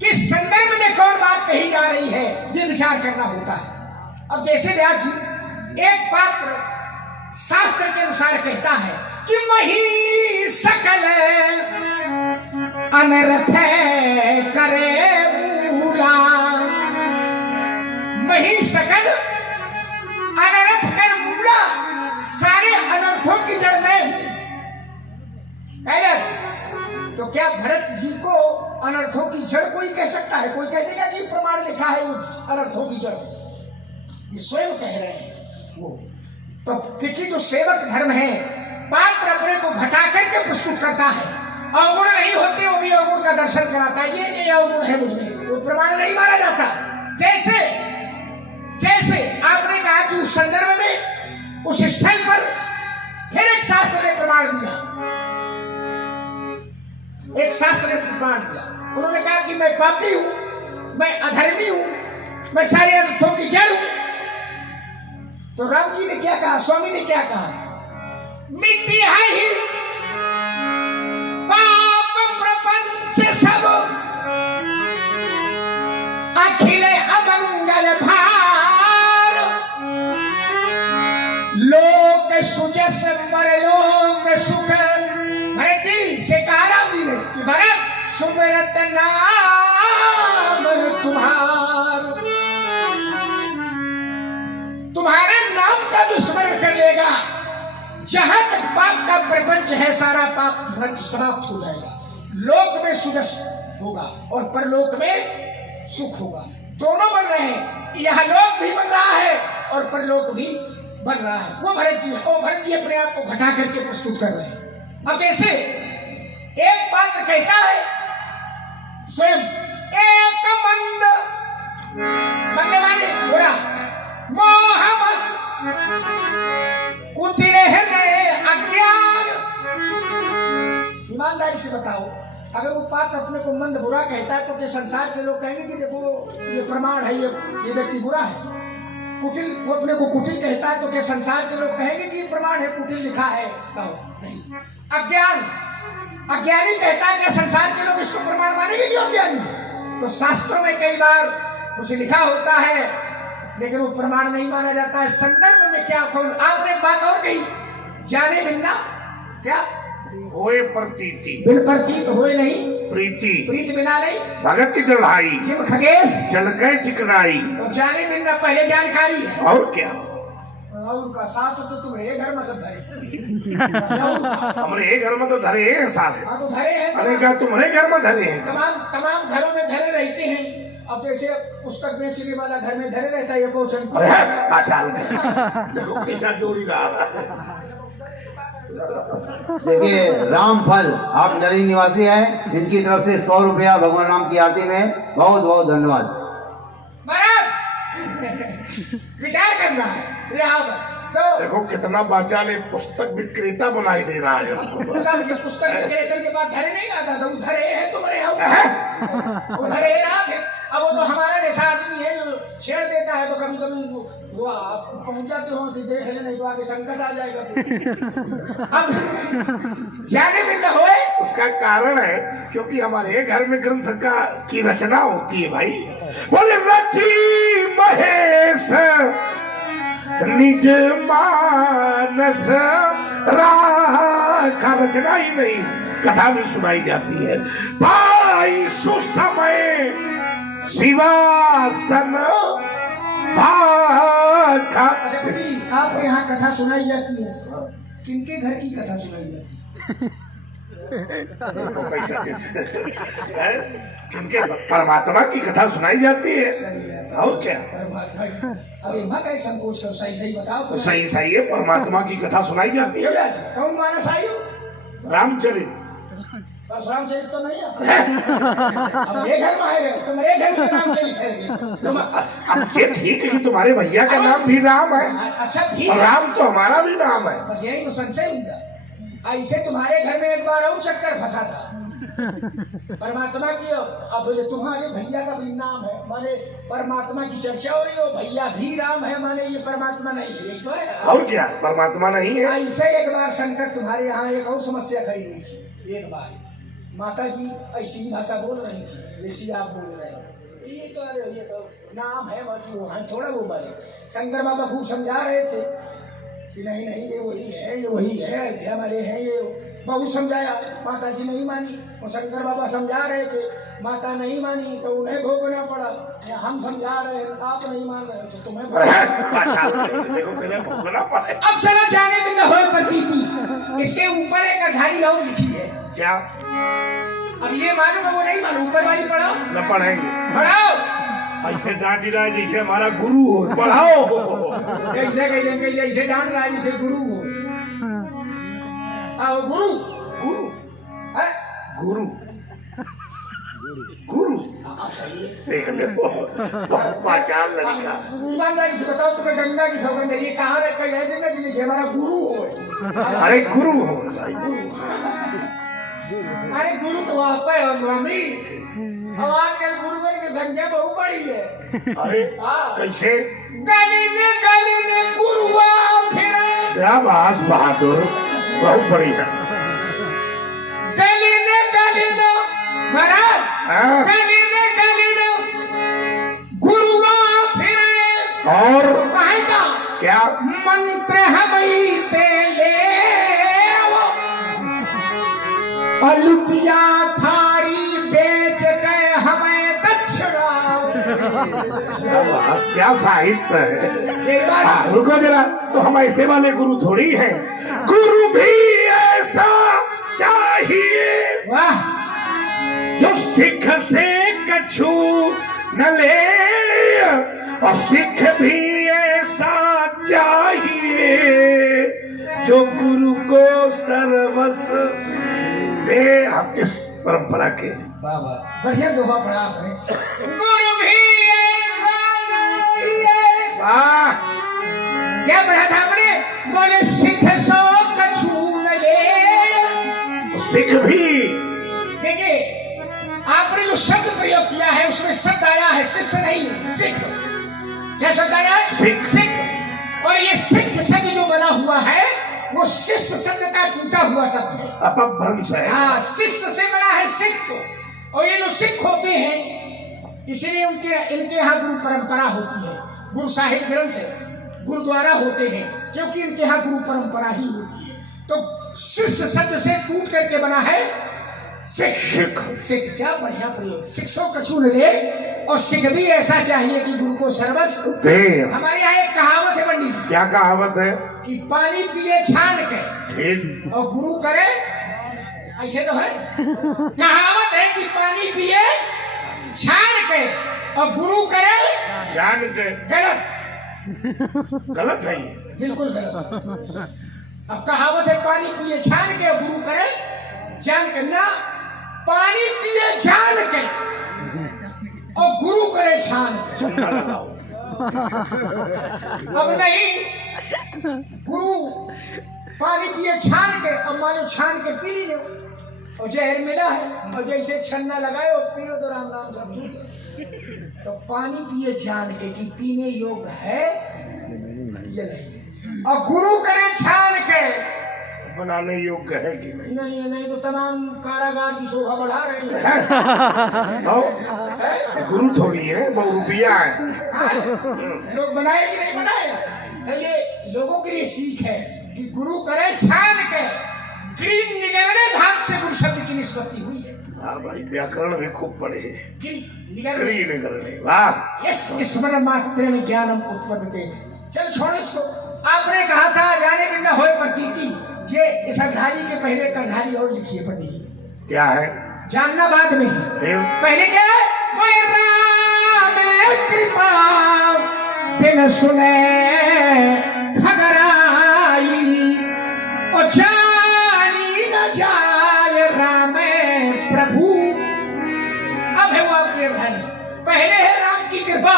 किस संदर्भ में कौन बात कही जा रही है ये विचार करना होता है। अब जैसे व्यास जी एक पात्र शास्त्र के अनुसार कहता है कि मही सकल अनर्थ करे मूला। मही सकल अनर्थ कर मूला, सारे अनर्थों की जड़ में। तो क्या भरत जी को अनर्थों की जड़ कोई कह सकता है? कोई कह देगा कि प्रमाण लिखा है उस अनर्थों की जड़, ये स्वयं कह रहे हैं वो। तो देखिए जो सेवक धर्म है, पात्र अपने को घटा करके प्रस्तुत करता है, अवगुण नहीं होते वो भी अवगुण का दर्शन कराता है। ये अवगुण है मुझमें, वो प्रमाण नहीं माना जाता। जैसे जैसे आपने कहा कि उस संदर्भ में उस स्थल पर फिर एक शास्त्र ने प्रमाण दिया, एक शास्त्र ने प्रमाण दिया। उन्होंने कहा कि मैं पापी हूं, मैं अधर्मी हूं, मैं सारे अनर्थों की जड़ हूं। तो राम जी ने क्या कहा, स्वामी ने क्या कहा? मिट्टी है ही पाप प्रपंच सब, अखिल अमंगल भार। लोक सुजस परलोक सुख। भरत जी से कहा राम जी ने कि भरत सुमिरत नाम तुम्हार, तुम्हारे नाम का जो स्मरण कर लेगा, जहां तक पाप का प्रपंच है सारा पाप प्रपंच समाप्त हो जाएगा। लोक में सुजस होगा और परलोक में सुख होगा। दोनों बन रहे हैं, यह लोक भी बन रहा है और परलोक भी बन रहा है। वो भरत जी है, वो भरत जी अपने आप को घटा करके प्रस्तुत कर रहे हैं। अब जैसे एक पात्र कहता है स्वयं एक मंद, मंद माने बुरा, मोहबस कुटिल है अज्ञान। ईमानदारी से बताओ, अगर वो पात्र अपने को मंद बुरा कहता है तो क्या संसार के लोग कहेंगे कि देखो ये प्रमाण है, ये व्यक्ति बुरा है? कुटिल, वो अपने को कुटिल कहता है तो क्या संसार के लोग कहेंगे कि ये प्रमाण है, कुटिल लिखा है? कहो नहीं। अज्ञान, अज्ञानी कहता है, क्या संसार के लोग इसको प्रमाण मानेंगे कि अज्ञानी है? तो शास्त्रों में कई बार उसे लिखा होता है लेकिन वो प्रमाण नहीं माना जाता है। संदर्भ में क्या कौन? आपने एक बात और कही, जाने बिना क्या होए प्रतीति, बिन प्रतीत होए नहीं प्रीति, प्रीत बिना नहीं भगत की दृढ़ाई, जिम खगेश जल के चिकनाई। तो जाने बिना पहले जानकारी है। और क्या? और का शास्त्र तो तुम्हारे घर में सब धरे, हमारे घर में तो धरे हैं शास्त्र। हाँ तो धरे हैं, अरे क्या तुम्हारे घर में धरे हैं? तमाम घरों में धरे रहते हैं। अब जैसे पुस्तक बेचने वाला घर में धरे रहता है, ये क्वेश्चन देखो कैसा जोड़ी रहा। देखिए रामफल, आप नरी निवासी हैं, इनकी तरफ से 100 रुपया भगवान राम की आरती में बहुत बहुत धन्यवाद। विचार करना है यहाँ तो देखो कितना बाचाल एक पुस्तक विक्रेता बनाई दे रहा है। मतलब पुस्तक विक्रेता के बाद धरे नहीं आता था, उधर है तुम्हारे यहाँ, उधर है रात है। अब वो तो हमारा जैसा आदमी है जो छेड़ देता है है तो कभी कभी वो आप पहुंच जाते हो तो देख ले, नहीं तो आगे संकट आ जाएगा। अब जाने में न होए, उसका कारण है क्योंकि हमारे घर में ग्रंथ की रचना होती है भाई। बोले रची महेश निज मानस राखा, रचना ही नहीं कथा भी सुनाई जाती है। भाई सुसमय शिवासन भाखा। अच्छा जी, आपके यहाँ कथा सुनाई जाती है, किनके घर की कथा सुनाई जाती है? पैसा है क्योंकि परमात्मा की कथा सुनाई जाती है। और क्या, परमात्मा की। अब इमा का संकोच करो, सही सही बताओ। तो सही सही है, परमात्मा की कथा सुनाई जाती है। कौन मानस आई? रामचरित। रामचरित तो नहीं है। अब ये घर में है, तुम्हारे घर से रामचरित है। अब ये ठीक है कि तुम्हारे भैया का नाम भी राम है। अच्छा ठीक और है, राम तो हमारा भी नाम है। बस यही तो संशय हुआ। ऐसे तुम्हारे घर में एक बार और चक्कर फंसा था परमात्मा की। अब बोले तुम्हारे भैया का भी नाम है, माने परमात्मा की चर्चा हो रही हो, भैया भी राम है, माने ये परमात्मा नहीं है, यही तो है। और क्या, परमात्मा नहीं है। ऐसे एक बार संकट तुम्हारे यहाँ एक और समस्या खड़ी हुई थी। एक बार माता जी ऐसी ही भाषा बोल रही थी जैसी आप बोल रहे हो। ये तो अरे ये तो नाम है, बाकी वो है थोड़ा वो बारे। शंकर बाबा खूब समझा रहे थे कि नहीं नहीं ये वही है, ये वही है, अयोध्या वाले हैं, ये बहुत समझाया, माता जी नहीं मानी। वो शंकर बाबा समझा रहे थे, माता नहीं मानी तो उन्हें भोगना पड़ा। या हम समझा रहे हैं, आप नहीं मान रहे तो तुम्हें भोगना पड़े। अब चलो जाने में न हो प्रतीति। इसके ऊपर एक अधारी और लिखी है। क्या? अब ये मालूम है वो नहीं मालूम, ऊपर वाली पढ़ाओ। न पढ़ेंगे, पढ़ाओ। ऐसे डांट रहा है जैसे हमारा गुरु हो। पढ़ाओ। कैसे कहेंगे, ऐसे डांट रहा है जैसे गुरु हो। आओ गुरु, गुरु है? गुरु गुरु आप सही है। देख ले, बहुत पहचान लड़का। ईमानदारी से बताओ, तुम्हें गंगा की सौगंध है, ये कहाँ रख कर रहते ना कि जैसे हमारा गुरु हो। अरे गुरु हो भाई। अरे गुरु तो आपका है स्वामी। अब आजकल गुरुवन की संख्या बहुत बड़ी है। अरे हाँ। कैसे? गली ने गुरुआ फिरे। क्या बास बहादुर, बहुत बड़ी है। गली ने महाराज, हाँ। गली ने गुरुआ फिरे। और कहेगा क्या? मंत्र हम ही तेले अलुपिया थारी बेच के हमें दक्षिणा। क्या बास, क्या साहित्य है। एक बार रुको जरा, तो हम ऐसे वाले गुरु थोड़ी हैं। गुरु भी ऐसा चाहिए वाह, जो सिख से कछु न ले, और सिख भी ऐसा चाहिए जो गुरु को सर्वस्व दे। हम इस परंपरा के बाबा बढ़िया दोहा पढ़ा आपने। गुरु भी ऐसा चाहिए। वाह, क्या पढ़ा था आपने? बोले सिख सो कछु न ले। सिख भी। देखिए आपने जो शब्द प्रयोग किया है उसमें शब्द आया है शिष्य नहीं, सिख। क्या शब्द आया है? सिख। और ये सिख शब्द जो बना हुआ है वो शिष्य शब्द का टूटा हुआ शब्द है। अपभ्रंश है। हाँ, शिष्य से बना है सिख। और ये जो सिख होते हैं इसलिए इनके यहाँ गुरु परंपरा होती है, गुरु साहिब ग्रंथ गुरुद्वारा होते हैं, क्योंकि इनके यहाँ गुरु परंपरा ही होती है। तो शिष्य शब्द से टूट करके बना है सिख। सिख क्या बढ़िया प्रयोग। सिख सो कछु न ले, और सिख भी ऐसा चाहिए कि गुरु को सर्वस्व दे। हमारे यहाँ एक कहावत है पंडित जी। क्या कहावत है? कि पानी पिए छान के ठीक। और गुरु करे, ऐसे तो है। कहावत है कि पानी पिए छान के और गुरु करे जान के। गलत, गलत है ये, बिल्कुल गलत। अब कहावत है पानी पिए छान के और गुरु करे जान के। ना, पानी पिए छान के और गुरु करे छान के। अब नहीं, गुरु पानी पिए छान के और मानो छान के पी लो, और जहर मिला है और जैसे छन्ना लगाए और पियो तो राम राम सब ठीक है। तो पानी पिए जान के कि पीने योग्य है ये नहीं है। और गुरु करे छान के बनाने योग्य है कि नहीं? नहीं नहीं तो तमाम कारागार की शोभा बढ़ा रहे हैं। तो गुरु थोड़ी है, वो रुपया है। लोग बनाए कि नहीं बनाए? तो ये लोगों के लिए सीख है कि गुरु करे छान के ग्रीन निगलने धाम से गुरु शब्द की निष्पत्ति हुई है। हाँ भाई, व्याकरण भी खूब पढ़े हैं। ग्रीन करने वाह। यस स्मरण मात्र में ज्ञानम उत्पद्यते। चल छोड़ इसको। आपने कहा था जाने बिना होए प्रतीति, जे इस अर्धारी के पहले कर्धारी और लिखिए पंडित जी। क्या है? जानना बाद में है। पहले क्या है? बोले राम कृपा बिन सुने खगराई और जानी न जाए राम प्रभु। अब है वो आपकी अर्धारी। पहले है राम की कृपा,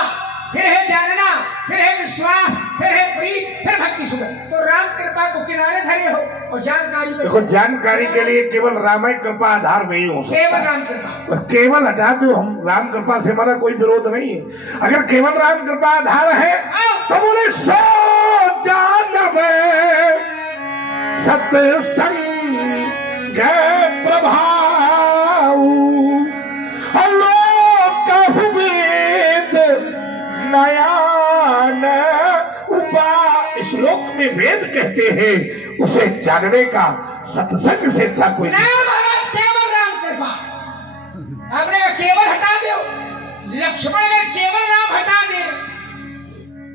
फिर है जानना, फिर है विश्वास, फिर है प्रीत, फिर भक्ति सुगंध। तो राम कृपा को किनारे धरे हो और जानकारी में देखो, जानकारी के लिए केवल रामाय कृपा आधार नहीं हो सकता। केवल राम कृपा। केवल हटा दो, हम राम कृपा से हमारा कोई विरोध नहीं है। अगर केवल राम कृपा आधार है तो बोले सो जानवे सत्संग प्रभाव लोक वेद नयान उपा। श्लोक में वेद कहते हैं उसे जानने का सत्संग से अच्छा कोई केवल राम कृपा। आपने केवल हटा दो। लक्ष्मण अगर केवल राम हटा दे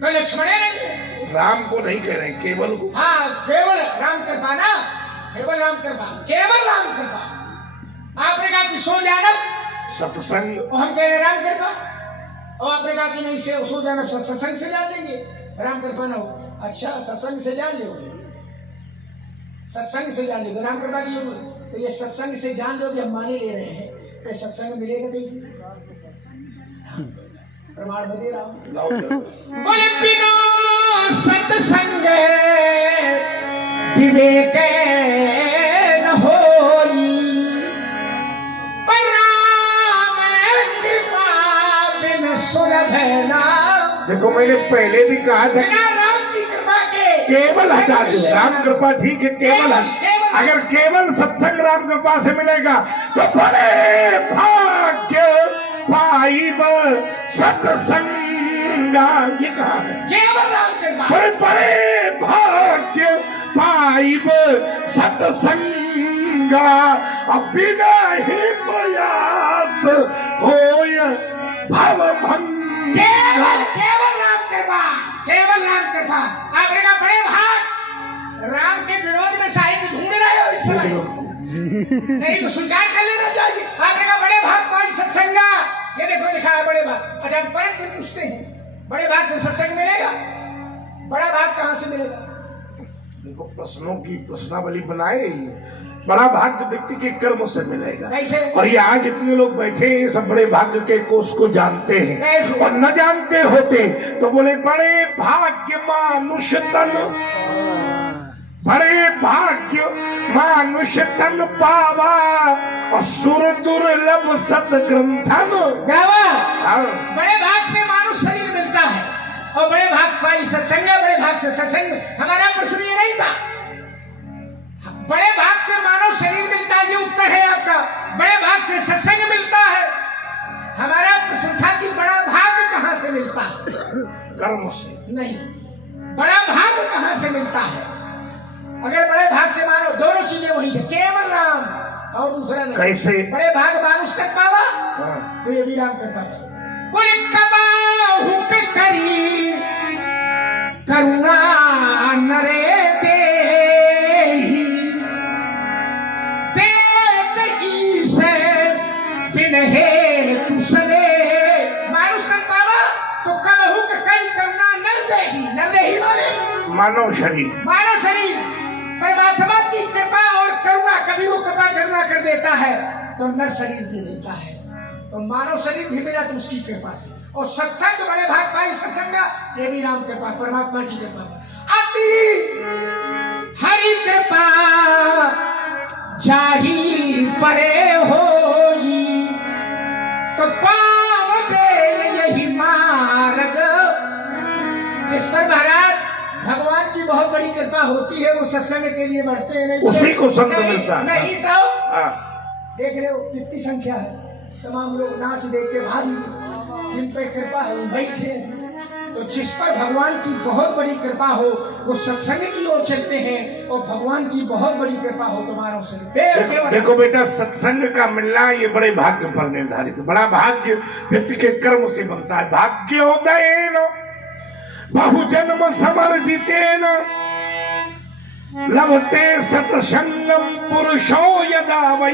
तो लक्ष्मण नहीं, राम को नहीं कह रहे, केवल को। हाँ, केवल राम कृपा ना, केवल राम कृपा, केवल राम कृपा। आपने कहा कि सो जानब सत्संग, और हम कह रहे राम कृपा। और आपने कहा कि नहीं से सो जानब सत्संग से जान लेंगे, राम कृपा ना हो। अच्छा, सत्संग से जान लोगे, सत्संग से जान लोगे, राम कृपा की तो ये सत्संग से जान लोगे हम माने ले रहे हैं। ये सत्संग मिलेगा कैसे? प्रमाण में दे रहा हूं। बोले बिना सत्संग विवेक न होई, पर राम कृपा बिन सुलभ। देखो, मैंने पहले भी कहा था बिना राम की कृपा के केवल हटा दो। राम कृपा ठीक है, केवल अगर केवल सत्संग राम कृपा से मिलेगा तो बड़े भाग्य पाइब सत्संग। ये कहा है केवल राम कृपा। बड़े भाग्य पाइब सत्संग बिना ही प्रयास होय भव भंग। केवल राम कृपा, केवल राम कृपा। आपने कहा बड़े भाग राम के विरोध में साहित्य ढूंढ रहे हो इस समय, नहीं तो स्वीकार कर लेना चाहिए। आपने कहा बड़े भाग पाई सत्संगा। ये देखो लिखा है बड़े भाग। अच्छा, हम पढ़ के पूछते हैं बड़े भाग से सत्संग मिलेगा? बड़ा भाग कहाँ से मिलेगा? देखो, प्रश्नों की प्रश्नावली बनाए। बड़ा भाग्य व्यक्ति के कर्म से मिलेगा। कैसे? और ये आज इतने लोग बैठे हैं, सब बड़े भाग्य के कोष को जानते हैं। कैसे? और न जानते होते तो बोले बड़े भाग्य मानुष तन, बड़े भाग्य मानुष तन पावा और सुर दुर्लभ सत ग्रंथन। बड़े भाग से मानुष शरीर मिलता है और बड़े भाग पाई सत्संग। बड़े भाग से सत्संग। हमारा प्रश्न ये नहीं था। बड़े भाग से मानव शरीर मिलता है, ये उत्तर है आपका। बड़े भाग से सत्संग मिलता है। हमारा प्रश्न था कि बड़ा भाग कहाँ से मिलता है? कर्म से नहीं, बड़ा भाग कहाँ से मिलता है? अगर बड़े भाग से मानो दोनों चीजें वही है, केवल राम और दूसरा नहीं। कैसे? बड़े भाग मानुष कर पावा तो ये भी राम कर पावा। बोले कबाहु करी करुणा नरे हे तुसले। मानुष कर पावा तो कबहू कई करुणा नरदेही माने मानव शरीर, मानव शरीर। परमात्मा की कृपा और करुणा, कभी वो कृपा करुणा कर देता है तो नर शरीर दे देता है। तो मानव शरीर भी मिला तो उसकी कृपा से। और सत्संग बड़े भाग पाई सत्संग, ये भी राम कृपा, परमात्मा की कृपा। अति हरि कृपा जाही परे होई तो पाव दे यही की बहुत बड़ी कृपा होती है, वो सत्संग के लिए बढ़ते हैं, नहीं उसी को संत मिलता है। नहीं तो हाँ। देख रहे हो कितनी संख्या है, तमाम लोग नाच देख के भारी, जिन पे कृपा है वो बैठे हैं। तो जिस पर भगवान की बहुत बड़ी कृपा हो वो सत्संग की ओर चलते हैं, और भगवान की बहुत बड़ी कृपा हो तुम्हारों से। देखो बेटा, सत्संग का मिलना ये बड़े भाग्य पर निर्धारित, बड़ा भाग्य व्यक्ति के कर्म से बनता है। भाग्योदयेन बहुजन्म समर्जितेन लभते सत्संगम पुरुषो यदा वै।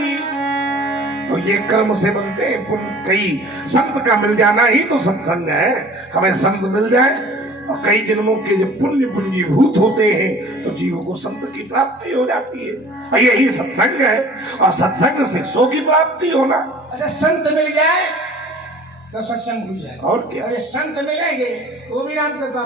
तो ये कर्म से बनते हैं पुण्य। कई संत का मिल जाना ही तो सत्संग है। हमें संत मिल जाए और कई जन्मों के जब पुण्य पुंजीभूत होते हैं तो जीव को संत की प्राप्ति हो जाती है, और यही सत्संग है। और सत्संग से सो की प्राप्ति होना। अच्छा, संत मिल जाए तो सत्संग भूल जाए, और क्या? ये संत मिलेंगे वो भी राम कृपा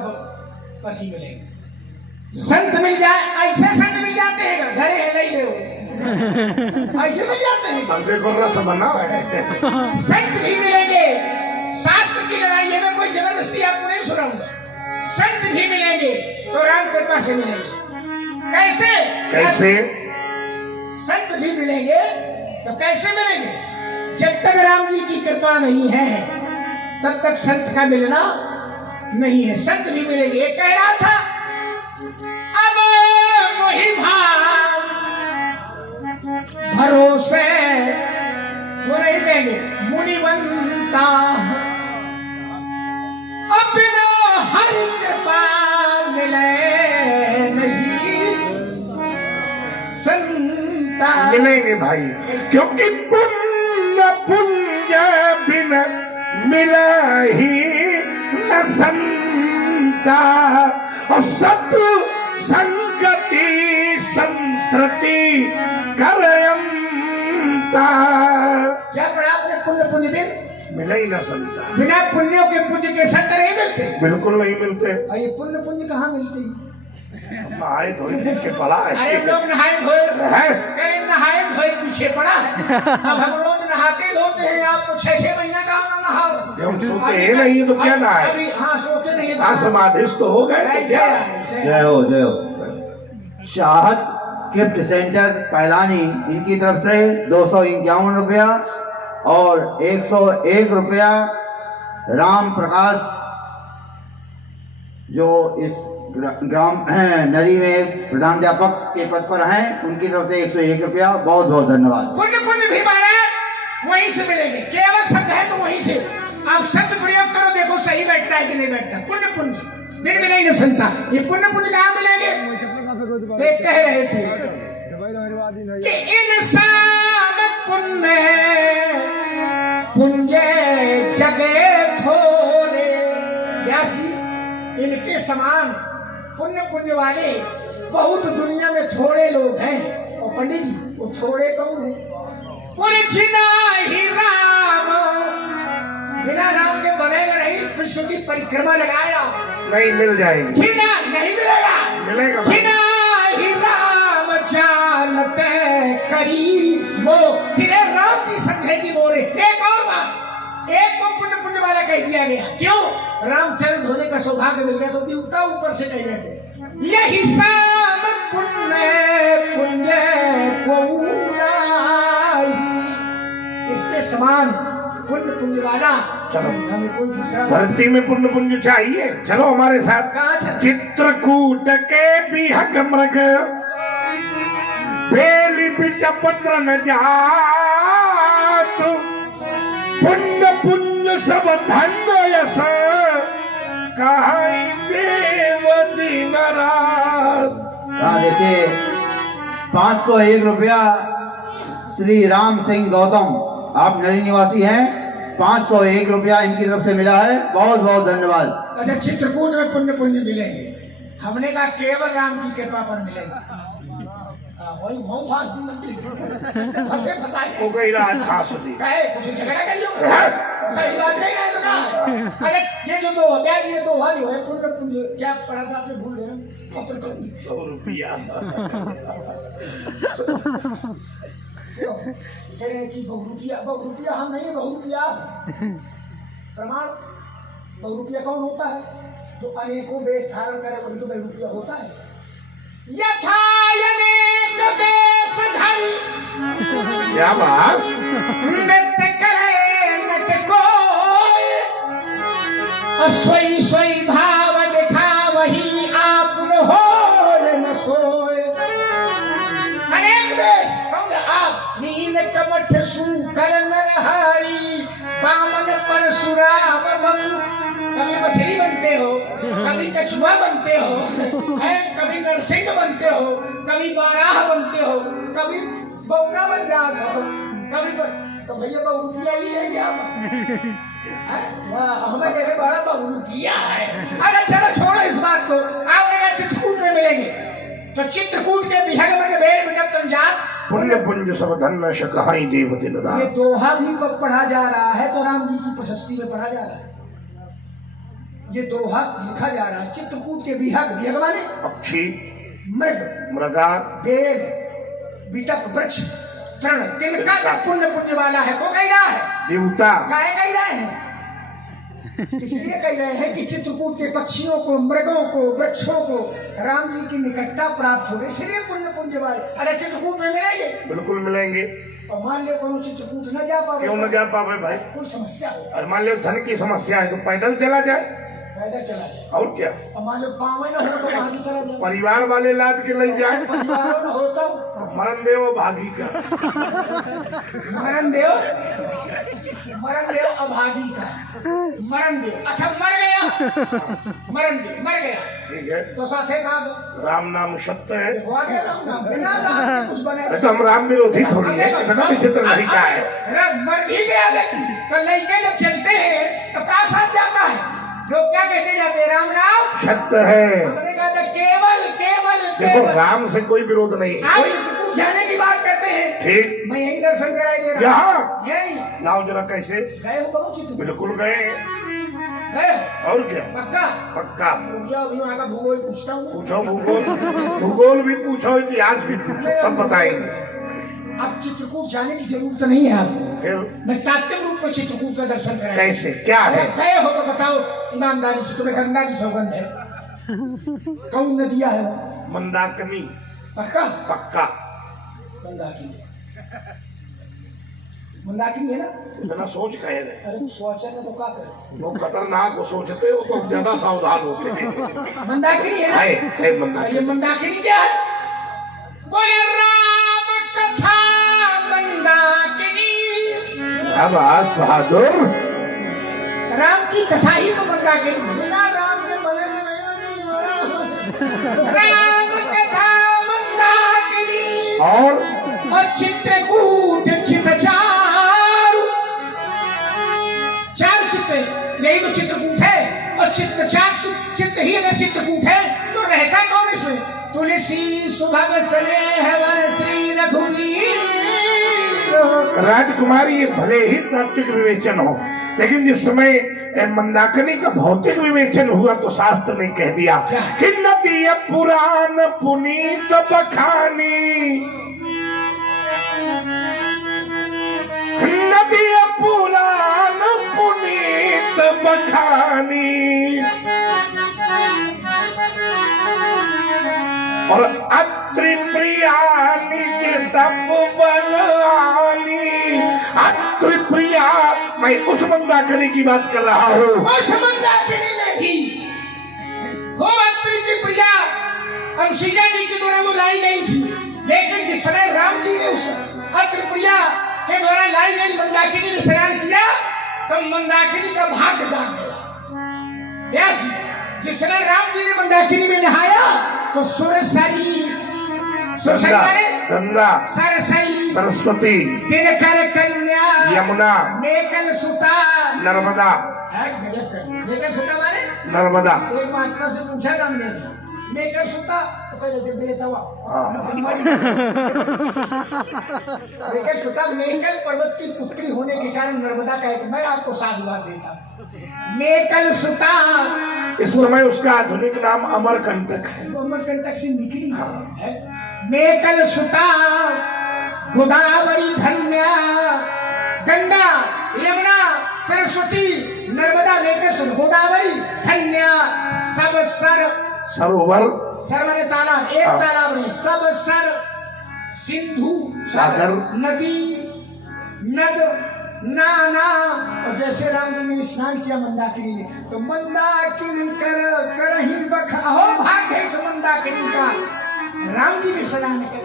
पर ही मिलेंगे। संत मिल जाए, ऐसे संत मिल जाते हैं घरे है नहीं ले ऐसे मिल जाते हैं। अब देखो रस बना है। संत भी मिलेंगे, शास्त्र की लड़ाई है, मैं कोई जबरदस्ती आपको नहीं सुनाऊंगा। संत भी मिलेंगे तो राम कृपा से मिलेंगे। कैसे कैसे? संत भी मिलेंगे तो कैसे मिलेंगे? जब तक राम जी की कृपा नहीं है तब तक संत का मिलना नहीं है। संत भी मिलेंगे। ये कह रहा था अब मोहि भाव भरोसे, वो नहीं कहेंगे मुनिवंता, अब बिना हरि कृपा मिले नहीं संता। मिलेंगे भाई, क्योंकि पुण्य पुण्य बिन मिला ही न संता। और सत संगति संस्कृति करयंता। क्या पढ़ा आपने? पुण्य पुण्य बिन मिला ही न संता। बिना पुण्यों के पुण्य के संत नहीं मिलते। बिल्कुल नहीं मिलते। और ये पुण्य पुण्य कहाँ मिलते? नहाए धोए पीछे पड़ा है। अरे लोग नहाए धोए है? अरे नहाए धोए पीछे पड़ा है। अब हम रोज नहाते धोते हैं, आप तो 6-6 महीना का ना नहाओ। हम सोते हैं नहीं तो क्या नहाए? अभी हाँ सोते नहीं हाँ, समाधिस्थ तो हो गए तो क्या? जय हो जय हो। चाहत गिफ्ट सेंटर पैलानी, इनकी तरफ से 251 रुपया और 101 रुपया राम प्रकाश जो इस ग्राम नरी में प्रधानाध्यापक के पद पर हैं, उनकी तरफ से 101 रुपया। बहुत बहुत धन्यवाद। पुण्य पुण्य भी महाराज वहीं से मिलेंगे। केवल शब्द है तो वहीं से आप शब्द प्रयोग करो, देखो सही बैठता है कि नहीं बैठता। पुण्य पुण्य बिन मिलेंगे संता। ये पुण्य पुण्य कहाँ मिलेंगे? तो कह रहे थे कि इंसान पुण्य पुंज जगे थोड़े, व्यासी इनके समान पुण्य पुण्य वाले बहुत दुनिया में थोड़े लोग हैं। और पंडित जी वो थोड़े कौन है? बोले जिना ही राम, बिना राम के बनेगा नहीं। विश्व की परिक्रमा लगाया नहीं मिल जाएगी। जिना नहीं मिलेगा, मिलेगा। जिना ही राम जानते करी वो, जिन्हें राम जी समझेगी मोरे। एक और बात, एक को पुण्य पुण्य वाला कह दिया गया। क्यों? रामचरण धोने का सौभाग्य मिल गया तो देवता ऊपर से कह रहे थे यही साम पुण्य पुण्य को इसके समान पुण्य पुण्य वाला चलो। हमें कोई दूसरा धरती में पुण्य पुण्य चाहिए। चलो हमारे साथ। कहाँ चलो? चित्रकूट के बिहग मृग बेली बिच पत्र न जात, पुण्य पुण्य सब धन्य यश कहाई देव दिन रात। हाँ देखिए, 501 रुपया श्री राम सिंह गौतम, आप नरी निवासी हैं, 501 रुपया इनकी तरफ से मिला है। बहुत बहुत धन्यवाद। अच्छा, चित्रकूट में पुण्य पुण्य मिलेंगे। हमने कहा केवल राम की कृपा पर मिलेंगे। वही बहुत फांस दी मंदिर फंसे फंसाए हो गई रात खास दी। कहे कुछ झगड़ा कर लो, सही बात कही रहे तो ना। अरे ये जो दो अध्याय, ये दो जो है पुण्य पुण्य, क्या पढ़ा था आपसे भूल गए? 100 रुपया कह रहे हैं कि बहुरूपिया हम नहीं, बहुरूपिया प्रमाण। बहुरूपिया कौन होता है? जो अनेकों वेश धारण करे वही तो बहुरूपिया होता है। यथायनेक वेश धरि क्या बात, नृत्य करे नट कोय, और सोई सोई भाव दिखा वही आपुन होय न सोय। अनेक वेश कहूंगा आप, नील कमठ सूकर नरहारी, बामन परशुराम बबू। कभी मछली बनते हो, कभी कछुआ बनते हो, कभी नरसिंह बनते हो, कभी बाराह बनते हो, कभी बौना बन जाते हो, कभी तो भैया बहुरूपिया ही है क्या? हमें कहते बड़ा बहुरूपिया है। अरे चलो छोड़ो इस बात को, आप मेरे चित्रकूट में मिलेंगे तो चित्रकूट के बिहग में बेर में जब तुम जात पुण्य पुंज सब धन शकहाई देव दिन रात। ये दोहा भी पढ़ा जा रहा है तो राम जी की प्रशस्ति में पढ़ा जा रहा है। ये दोहा लिखा जा रहा है चित्रकूट के बिहग माने पक्षी, मृग, मृगा, बेल, बिटप वृक्ष, तृण, तिनका पुण्य वाला है को कह रहा है। देवता काहे कह रहे हैं? इसलिए कह रहे हैं कि चित्रकूट के पक्षियों को, मृगों को, वृक्षों को राम जी की निकटता प्राप्त हो गई, इसलिए पुण्य वाले। अरे चित्रकूट में मिलेंगे, बिल्कुल मिलेंगे। और मान लो कोनो चित्रकूट न जा पावे, क्यों न जा पावे भाई? कोई समस्या हो, और मान लो धन की समस्या है तो पैदल चला जाए, पैदल चला जाए। और क्या, और मान लो पावे न हो तो कहाँ से चला जाए? परिवार वाले लाद के ले जाए। परिवार न हो तो मरण देव भागी का, मरण देव अभागी का, मरण देव। अच्छा मर गया, मरण देव मर गया, ठीक है। तो साथे कहा राम नाम सत्य है। देखो आगे राम नाम, बिना राम के कुछ बने अरे तो हम राम विरोधी थोड़ी है, इतना विचित्र नहीं का है। मर भी गया व्यक्ति तो लड़के जब चलते हैं तो कहा साथ जाता है? लोग क्या कहते जाते हैं? राम नाम सत्य है। हमने कहा था केवल केवल देखो केवल। राम से कोई विरोध नहीं। आप चित्रकूट जाने की बात करते हैं, ठीक, मैं यही दर्शन कराई दे रहा हूँ। यहाँ यही लाओ जरा, कैसे गए हो कब चित्रकूट? बिल्कुल गए, गए और क्या, पक्का? पक्का। रुक जाओ, अभी वहाँ का भूगोल पूछता हूँ। पूछो भूगोल, भूगोल भी पूछो, इतिहास भी पूछो, सब बताएंगे। अब चित्रकूट जाने की जरूरत नहीं है आपको, फिर मैं तात्विक रूप में चित्रकूट का दर्शन कराया। कैसे, क्या है? गए हो तो बताओ ईमानदारी से, तुम्हें गंगा की सौगंध है? कौन नदिया है वो? मंदाकिनी, पक्का? पक्का। मंदाकिनी, मंदाकिनी है ना? इतना सोच कहे रहे, अरे सोचा ना तो क्या करे? वो खतरनाक को सोचते हो तो ज्यादा सावधान होते हैं। मंदाकिनी है ना? है मंदाकिनी। ये मंदाकिनी क्या है? बोले राम कथा मंदाकिनी। अब आस बहादुर, राम की कथा ही तो मंदाकिनी, बिना राम के बने नहीं बना। राम कथा मंदाकिनी और चित्रकूट चित्रचार, चार चित्र, यही तो चित्रकूट है। और चित्रचार चित्र ही अगर चित्रकूट है तो रहता कौन इसमें? तुलसी सुभग स्नेह वर श्री रघुवीर। राजकुमारी ये भले ही तात्विक विवेचन हो, लेकिन जिस समय मंदाकिनी का भौतिक विवेचन हुआ तो शास्त्र ने कह दिया कि नदी पुराण पुनीत बखानी, नदी पुराण पुनीत बखानी, और अत्रि प्रिया निज तप बलवानी। अत्रि प्रिया, मैं उस मंदाकिनी की बात कर रहा हूँ। उस मंदाकिनी में भी वो अत्रि की प्रिया अनुसुईया जी के द्वारा वो लाई गई थी, लेकिन जिस समय राम जी ने उस अत्रि प्रिया के द्वारा लाई गई मंदाकिनी में स्नान किया तो मंदाकिनी का भाग्य जाग गया। यस, जिस समय राम जी ने मंदाकिनी में नहाया तो सुरसरी, गंगा, सरसई, सरस्वती, दिनकर कन्या, यमुना, मेकल सुता, नर्मदा। गजब कर दिया। मेकल सुता माने नर्मदा। एक महात्मा से पूछा था हमने, मेकल सुता तो कह रहे थे बेतवा। मेकल सुता, मेकल पर्वत की पुत्री होने के कारण नर्मदा का एक, मैं आपको साधुवाद देता, मेकल सुता। इस समय उसका आधुनिक नाम अमरकंटक है। अमरकंटक से निकली है। मेकल सुता, गोदावरी धन्या, गंगा, यमुना, सरस्वती, नर्मदा, मेकल सुता, गोदावरी धन्या, सब सर सरोवर सर मैंने तालाब, एक तालाब नहीं, सब सर, सिंधु सागर, नदी, नद, नाना। और जैसे राम जी ने स्नान किया मंदाकिनी में, तो मंदाकिनी कर ही बखाओ भाग्य इस मंदाकिनी का। राम जी ने स्नान कर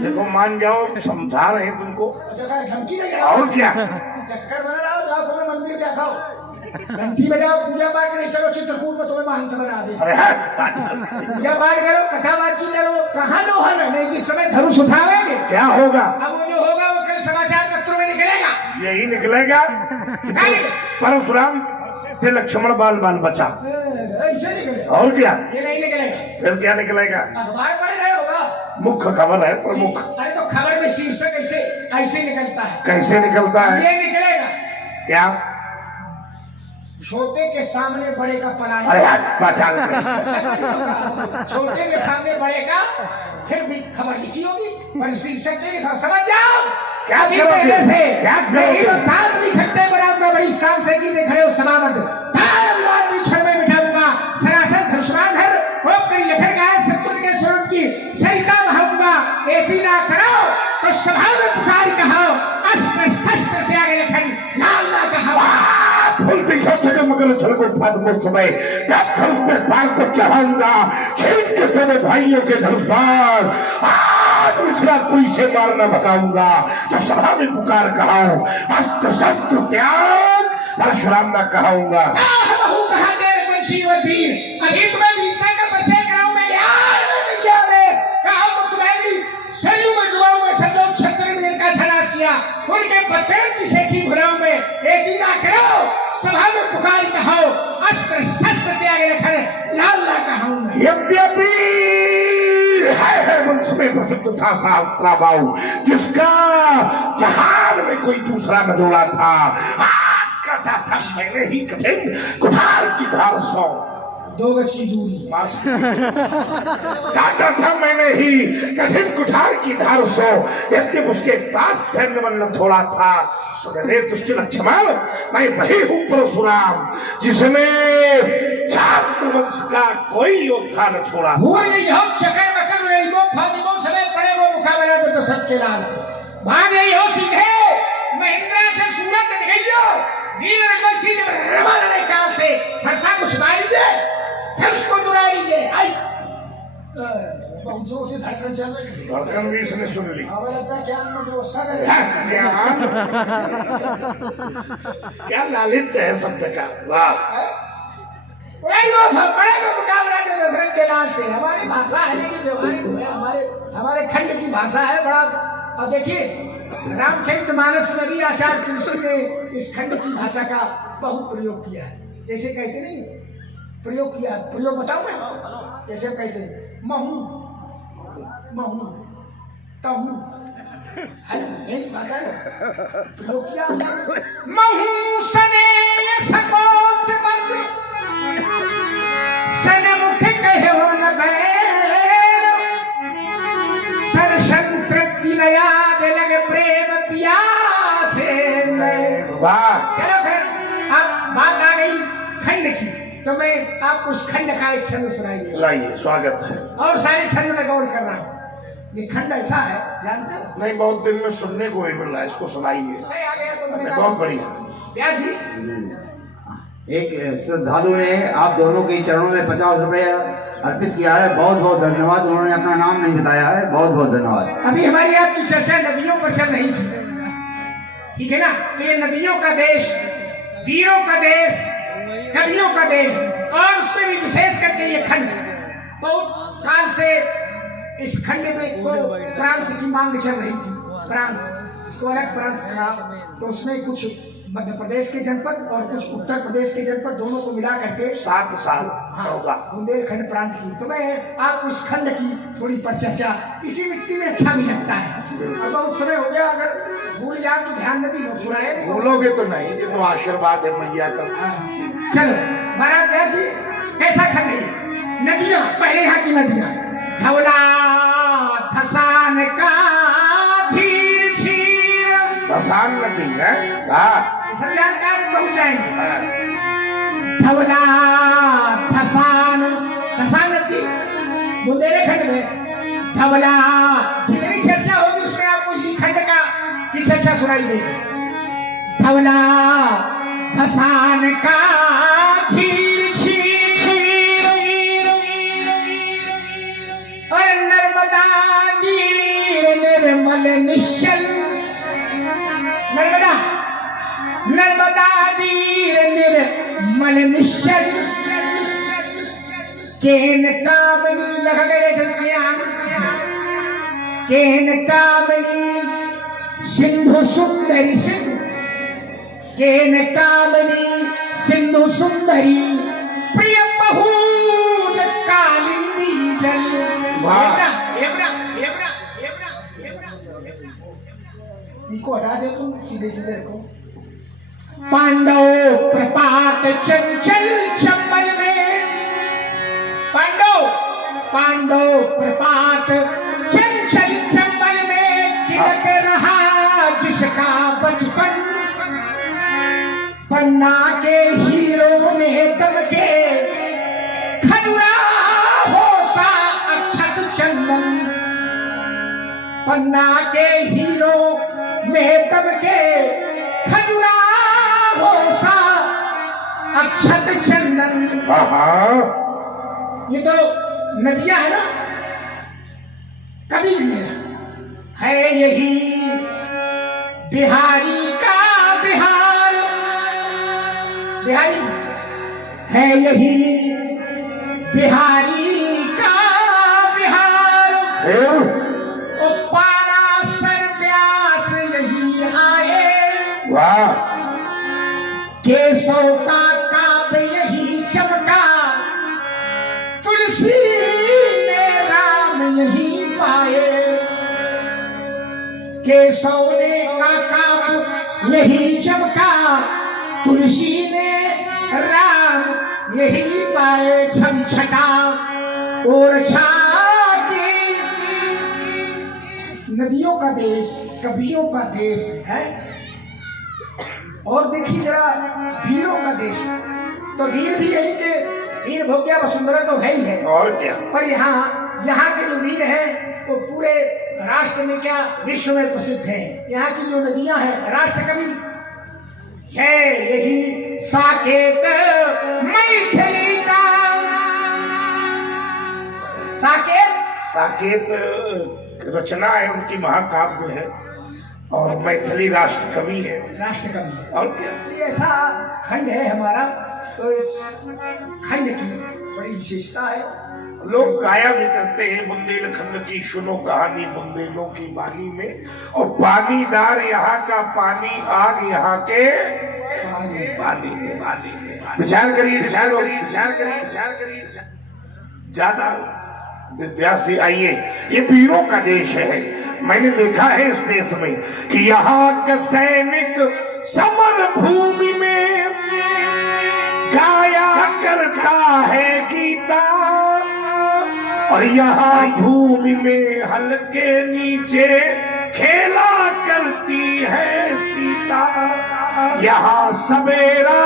देखो, मान जाओ, समझा रहे हैं तुमको, धमकी दे रहे और क्या। चक्कर बना रहा हो, लाखों में मंदिर क्या खाओ, घंटी बजाओ, पूजा पाठ करें, चलो चित्रकूट में तुम्हें महंत बना दे। अरे पूजा पाठ करो, कथाबाजी करो, कहाँ लोहन है, नहीं जिस समय धनुष उठावेंगे क्या होगा। अब वो जो होगा वो कल समाचार पत्रों में निकलेगा। यही निकलेगा, परशुराम से लक्ष्मण बाल बाल बचा। ऐसे निकलेगा, और क्या, ये नहीं निकलेगा। फिर क्या निकलेगा। अखबार पढ़ रहे होगा, मुख्य खबर है, प्रमुख। अरे तो खबर में शीर्षक ऐसे निकलता है। कैसे निकलता है, ये निकलेगा, क्या, छोटे के सामने बड़े का पलायन। अरे बचा छोटे के सामने बड़े का, फिर भी खबर लिखी होगी पर शीर्षक नहीं लिखा। समझ जाओ क्या पहले से क्या यही तो ताज भी खट्टे बनाऊंगा, बड़ी शान से की से खड़े हो समावत तार भी छड़ में बिठाऊंगा, सरासर धनुष्माधर कोप करी लखर गाय सतुल के स्वरूप की सरिता बहाऊंगा। एती ना करो तो सभा में पुकार कहो, अस्त्र शस्त्र त्याग लखन लाल ना कहो। मगर छलको मुख में जब धनुष पे बाण को चढ़ाऊंगा, छीन के दोनों भाइयों के धनुष बाण आज मिथिला पुरी से मारना भगाऊंगा। तो सभा में पुकार कहाऊं, अस्त्र शस्त्र त्याग परशुराम ना कहाऊंगा। अभी तुम्हें वीरता का परिचय कराऊं मैं यार, कहा तो तुम्हें भी सरयू में डुबाऊं मैं, सजो छत्र में इनका ठनास किया, उनके पत्थर की सेठी भुलाऊं मैं। एक दिन करो सभा में पुकार कहो, अस्त्र शस्त्र त्याग रखन लाल ला कहाऊं मैं। यद्यपि है वंश में प्रसिद्ध था शास्त्रा बाऊ, जिसका जहान में कोई दूसरा न जोड़ा था। कहता था मैंने ही कठिन कुठार की धार सौ 2 गज की दूरी, कहता था मैंने ही कठिन कुठार की धार सौ, यद्यपि उसके पास सैन्य बल न थोड़ा था। सुन रे दुष्ट लक्ष्मण, मैं वही हूँ परशुराम, जिसने छात्र वंश का कोई योद्धा न छोड़ा। भूल गई हम चकर बकर रेलगो फादिमो समेत पड़े वो मुकाबला तो सच के लाल से भाग गई हो सीधे महिंद्रा से सूरत निकलियो, वीर रघुवर सिंह जब रवा लड़े काल से फरसा को छिपा लीजिए, धनुष को दुरा लीजिए। आई बहुत जोर से धड़कन चल रही, धड़कन भी इसने सुन ली। हमें लगता है क्या हम व्यवस्था करें, क्या लालित्य है शब्द का, वाह। बड़े को मुकाबला जो दशरथ के लाल से, हमारी भाषा है लेकिन व्यवहारिक है, हमारे खंड की भाषा है बड़ा। और देखिए रामचरितमानस में भी आचार्य तुलसी ने इस खंड की भाषा का बहुत प्रयोग किया है। जैसे कहते नहीं प्रयोग किया, प्रयोग बताऊं मैं, जैसे हम कहते हैं महू महू तहू, एक भाषा है प्रयोग किया। महू सने सकोच बस सनमुख कहो न बैर, दर्शन तृप्ति न याद लगे प्रेम पियासे नए। वाह, चलो फिर अब बात आ गई खंड की, तो मैं आपको उस खंड का एक छंद सुनाइए। लाइए, स्वागत है। और सारे छंद में गौर कर रहा हूँ। ये खंड ऐसा है, जानते हो? नहीं, बहुत दिन में सुनने को भी मिल रहा है, इसको सुनाइए। सही आ गया तो मैंने बहुत बढ़िया। व्यास जी, एक श्रद्धालु ने आप दोनों के चरणों में 50 रुपए अर्पित किया है, बहुत बहुत धन्यवाद। उन्होंने अपना नाम नहीं बताया है, बहुत बहुत धन्यवाद। अभी हमारी आपकी चर्चा नदियों पर चल रही थी, ठीक है ना? तो ये नदियों का देश, वीरों का देश, कवियों का देश, और उसमें भी विशेष करके ये खंड बहुत काल से इस खंड में को प्रांत की मांग चल रही थी। प्रांत, इसको अलग प्रांत कहा, तो उसमें कुछ मध्य प्रदेश के जनपद और कुछ उत्तर प्रदेश के जनपद दोनों को मिला करके 7 साल 14 बुंदेलखंड प्रांत की। तो मैं आपको इस खंड की थोड़ी परिचर्चा, इसी मिट्टी में अच्छा भी लगता है। और बहुत समय हो गया, अगर भूल जाए तो ध्यान नदी लोग सुनाए। भूलोगे तो नहीं, ये तो आशीर्वाद है मैया का। चलो महाराज व्यास जी, कैसा खंड है? नदियां, पहले यहाँ की नदियां, धवला थसान का धीर छीर, धसान नदी है, हाँ। सब जानकार पहुंच जाएंगे। हाँ। धवला धवला, जितनी चर्चा होगी उसमें आपको इसी खंड का की चर्चा सुनाई देगी। धवला धसान का धीर छीर और नर्मदा नीर निर्मल निश्चल, नर्मदा नीर निर्मल निश्चल, केन कामनी लग गए धनकियान, केन कामनी सिंधु सुंदरी सिंधु, केन कामनी सिंधु सुंदरी प्रिय बहुत कालिंदी जल। इनको हटा दे तुम, सीधे सीधे रखो। पांडव प्रपात चंचल चंबल में, पांडव प्रपात चंचल चंबल में तिलक रहा जिसका बचपन, पन्ना के हीरो में दम के खजुरा हो सा अक्षत चंदन, पन्ना के हीरो में दम के खजुरा हो सा अक्षत चंदन। ये तो नदियां है ना, कभी भी है यही बिहारी का बिहार, बिहारी है यही बिहारी का बिहार, ओ पारा सर व्यास यही आए, वाह, केशव का काव्य यही चमका, तुलसी ने राम यही पाए, केशव ने का काव्य यही चमका, तुलसी ने राम यही पाए। छमछटा और छाके नदियों का देश, कवियों का देश है। और देखिए जरा वीरों का देश, तो वीर भी यही के वीर भोग्या वसुंधरा तो है ही है, और क्या, पर यहाँ के जो वीर हैं वो पूरे राष्ट्र में क्या विश्व में प्रसिद्ध हैं। यहाँ की जो नदियां हैं, राष्ट्र कवि है यही साकेत मैथिली का, साकेत रचना है उनकी, महाकाव्य है और मैथिली राष्ट्र कवि है, राष्ट्र कवि है। और क्या, ये ऐसा खंड है हमारा, तो इस खंड की बड़ी विशेषता है। लोग गाया भी करते हैं बुंदेलखंड की सुनो कहानी बुंदेलों की बानी में, और पानीदार यहाँ का पानी, आग यहाँ के पानी में। विचार करिए, ज्यादा व्यास जी आइए, ये वीरों का देश है। मैंने देखा है इस देश में कि यहाँ का सैनिक समर भूमि में गाया करता है गीता, और यहाँ भूमि में हल के नीचे खेला करती है सीता। यहाँ सवेरा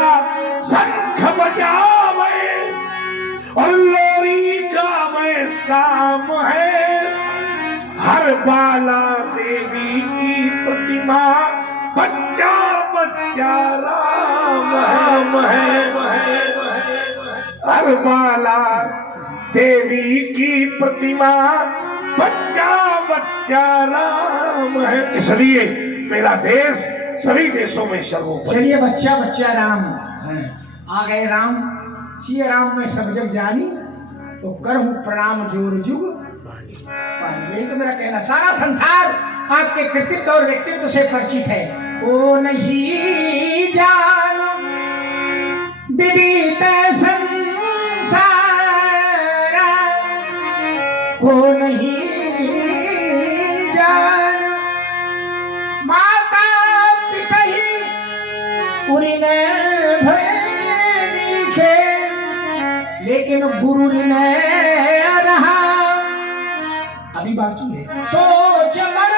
शंख बजावे और लोरी गावे शाम है, हर बाला देवी की प्रतिमा बच्चा बच्चा राम है। हर बाला देवी की प्रतिमा बच्चा बच्चा राम है। इसलिए मेरा देश सभी देशों में सर्वोपरि। चलिए बच्चा बच्चा राम आ गए, राम सिया राम में सब जग जानी, तो करहूं प्रणाम जोर जुग पानी। यही तो मेरा कहना, सारा संसार आपके कृतित्व और व्यक्तित्व से परिचित है। को नहीं जान विदित संसार, को नहीं जान माता पिता ही पूरी ने भय दिखे, लेकिन गुरु ने रहा अभी बाकी है। सोच मर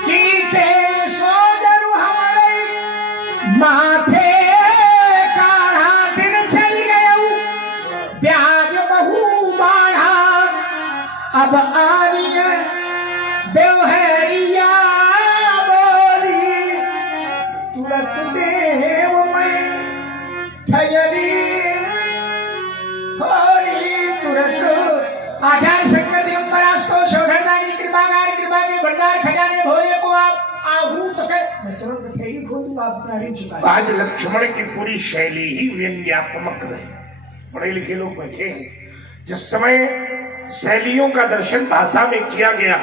की के सो जरू हमारे माथे काढ़ा दिन चल गए, ब्याज बहु बाढ़ा अपना ऋण चुका। आज लक्ष्मण की पूरी शैली ही व्यंग्यात्मक रही। पढ़े लिखे लोग बैठे हैं, जिस समय शैलियों का दर्शन भाषा में किया गया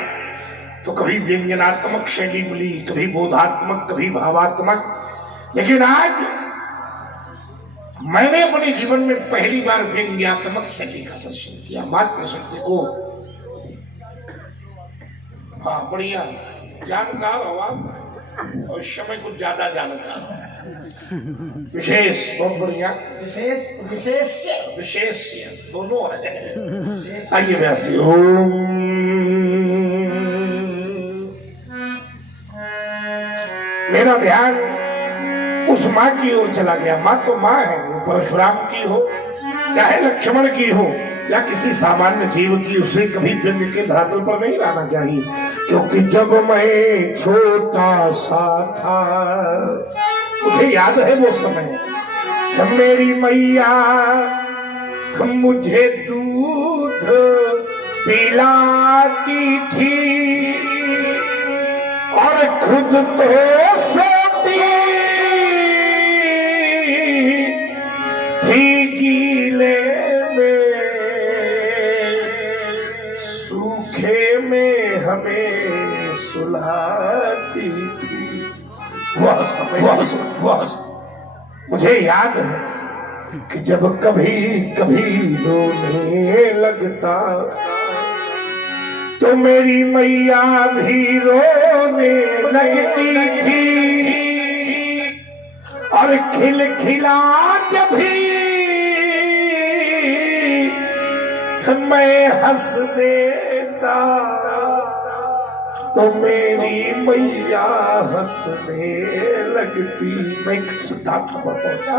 तो कभी व्यंजनात्मक शैली मिली, कभी बोधात्मक, कभी भावात्मक, लेकिन आज मैंने अपने जीवन में पहली बार व्यंग्यात्मक शैली का दर्शन किया। मात्र शब्द को हाँ बढ़िया जानकार हो आप, और इस समय कुछ ज्यादा जानकार हो। विशेष बहुत बढ़िया, विशेष विशेष विशेष दोनों है। आइए व्यास जी। ओम मेरा ध्यान उस माँ की ओर चला गया। माँ तो माँ है, वो परशुराम की हो चाहे लक्ष्मण की हो या किसी सामान्य जीव की, उसे कभी व्यंग के धरातल पर नहीं लाना चाहिए। क्योंकि जब मैं छोटा सा था, मुझे याद है वो समय, मेरी मैया मुझे दूध पिलाती थी और खुद तो सोती थी गीले में, सूखे में हमें सुलाती थी। वह समय मुझे याद है कि जब कभी कभी रोने लगता तो मेरी मैया भी रोने लगती थी और खिलखिला जब भी मैं हंस देता तो मेरी मैया हंसने लगती। मैं सिद्धांत पर पहुंचा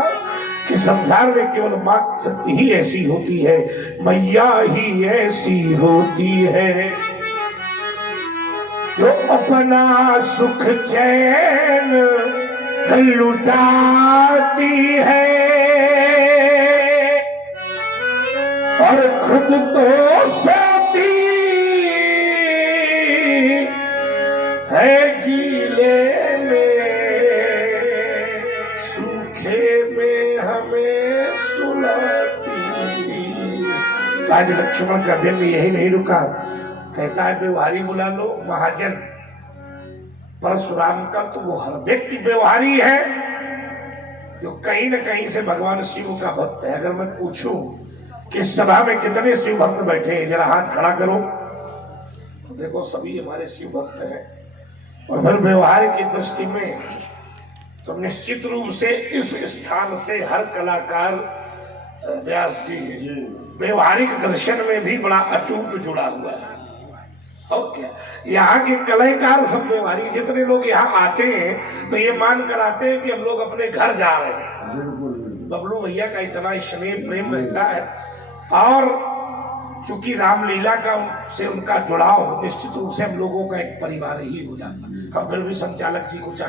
कि संसार में केवल मां शक्ति ही ऐसी होती है, मैया ही ऐसी होती है जो अपना सुख चैन लुटाती है और खुद तो सोती है गीले में, सूखे में हमें सुलाती थी। आज लक्ष्मण का व्यंग यही नहीं रुका, कहता है व्यवहारी बुला लो महाजन। परशुराम का तो वो हर व्यक्ति व्यवहारी है जो कहीं न कहीं से भगवान शिव का भक्त है। अगर मैं पूछूं कि इस सभा में कितने शिव भक्त बैठे हैं, जरा हाथ खड़ा करो तो देखो सभी हमारे शिव भक्त हैं। और फिर व्यवहार की दृष्टि में तो निश्चित रूप से इस स्थान से हर कलाकार व्यास जी व्यवहारिक दर्शन में भी बड़ा अटूट जुड़ा हुआ है। और क्या यहाँ के कलाकार सब व्यवहारिक, जितने लोग यहाँ आते हैं तो ये मान कर आते हैं कि हम लोग अपने घर जा रहे हैं। बबलू भैया का इतना स्नेह प्रेम रहता है और चूंकि रामलीला का से उनका जुड़ाव निश्चित रूप से हम लोगों का एक परिवार ही हो जाता। हम फिर भी संचालक जी को चाहिए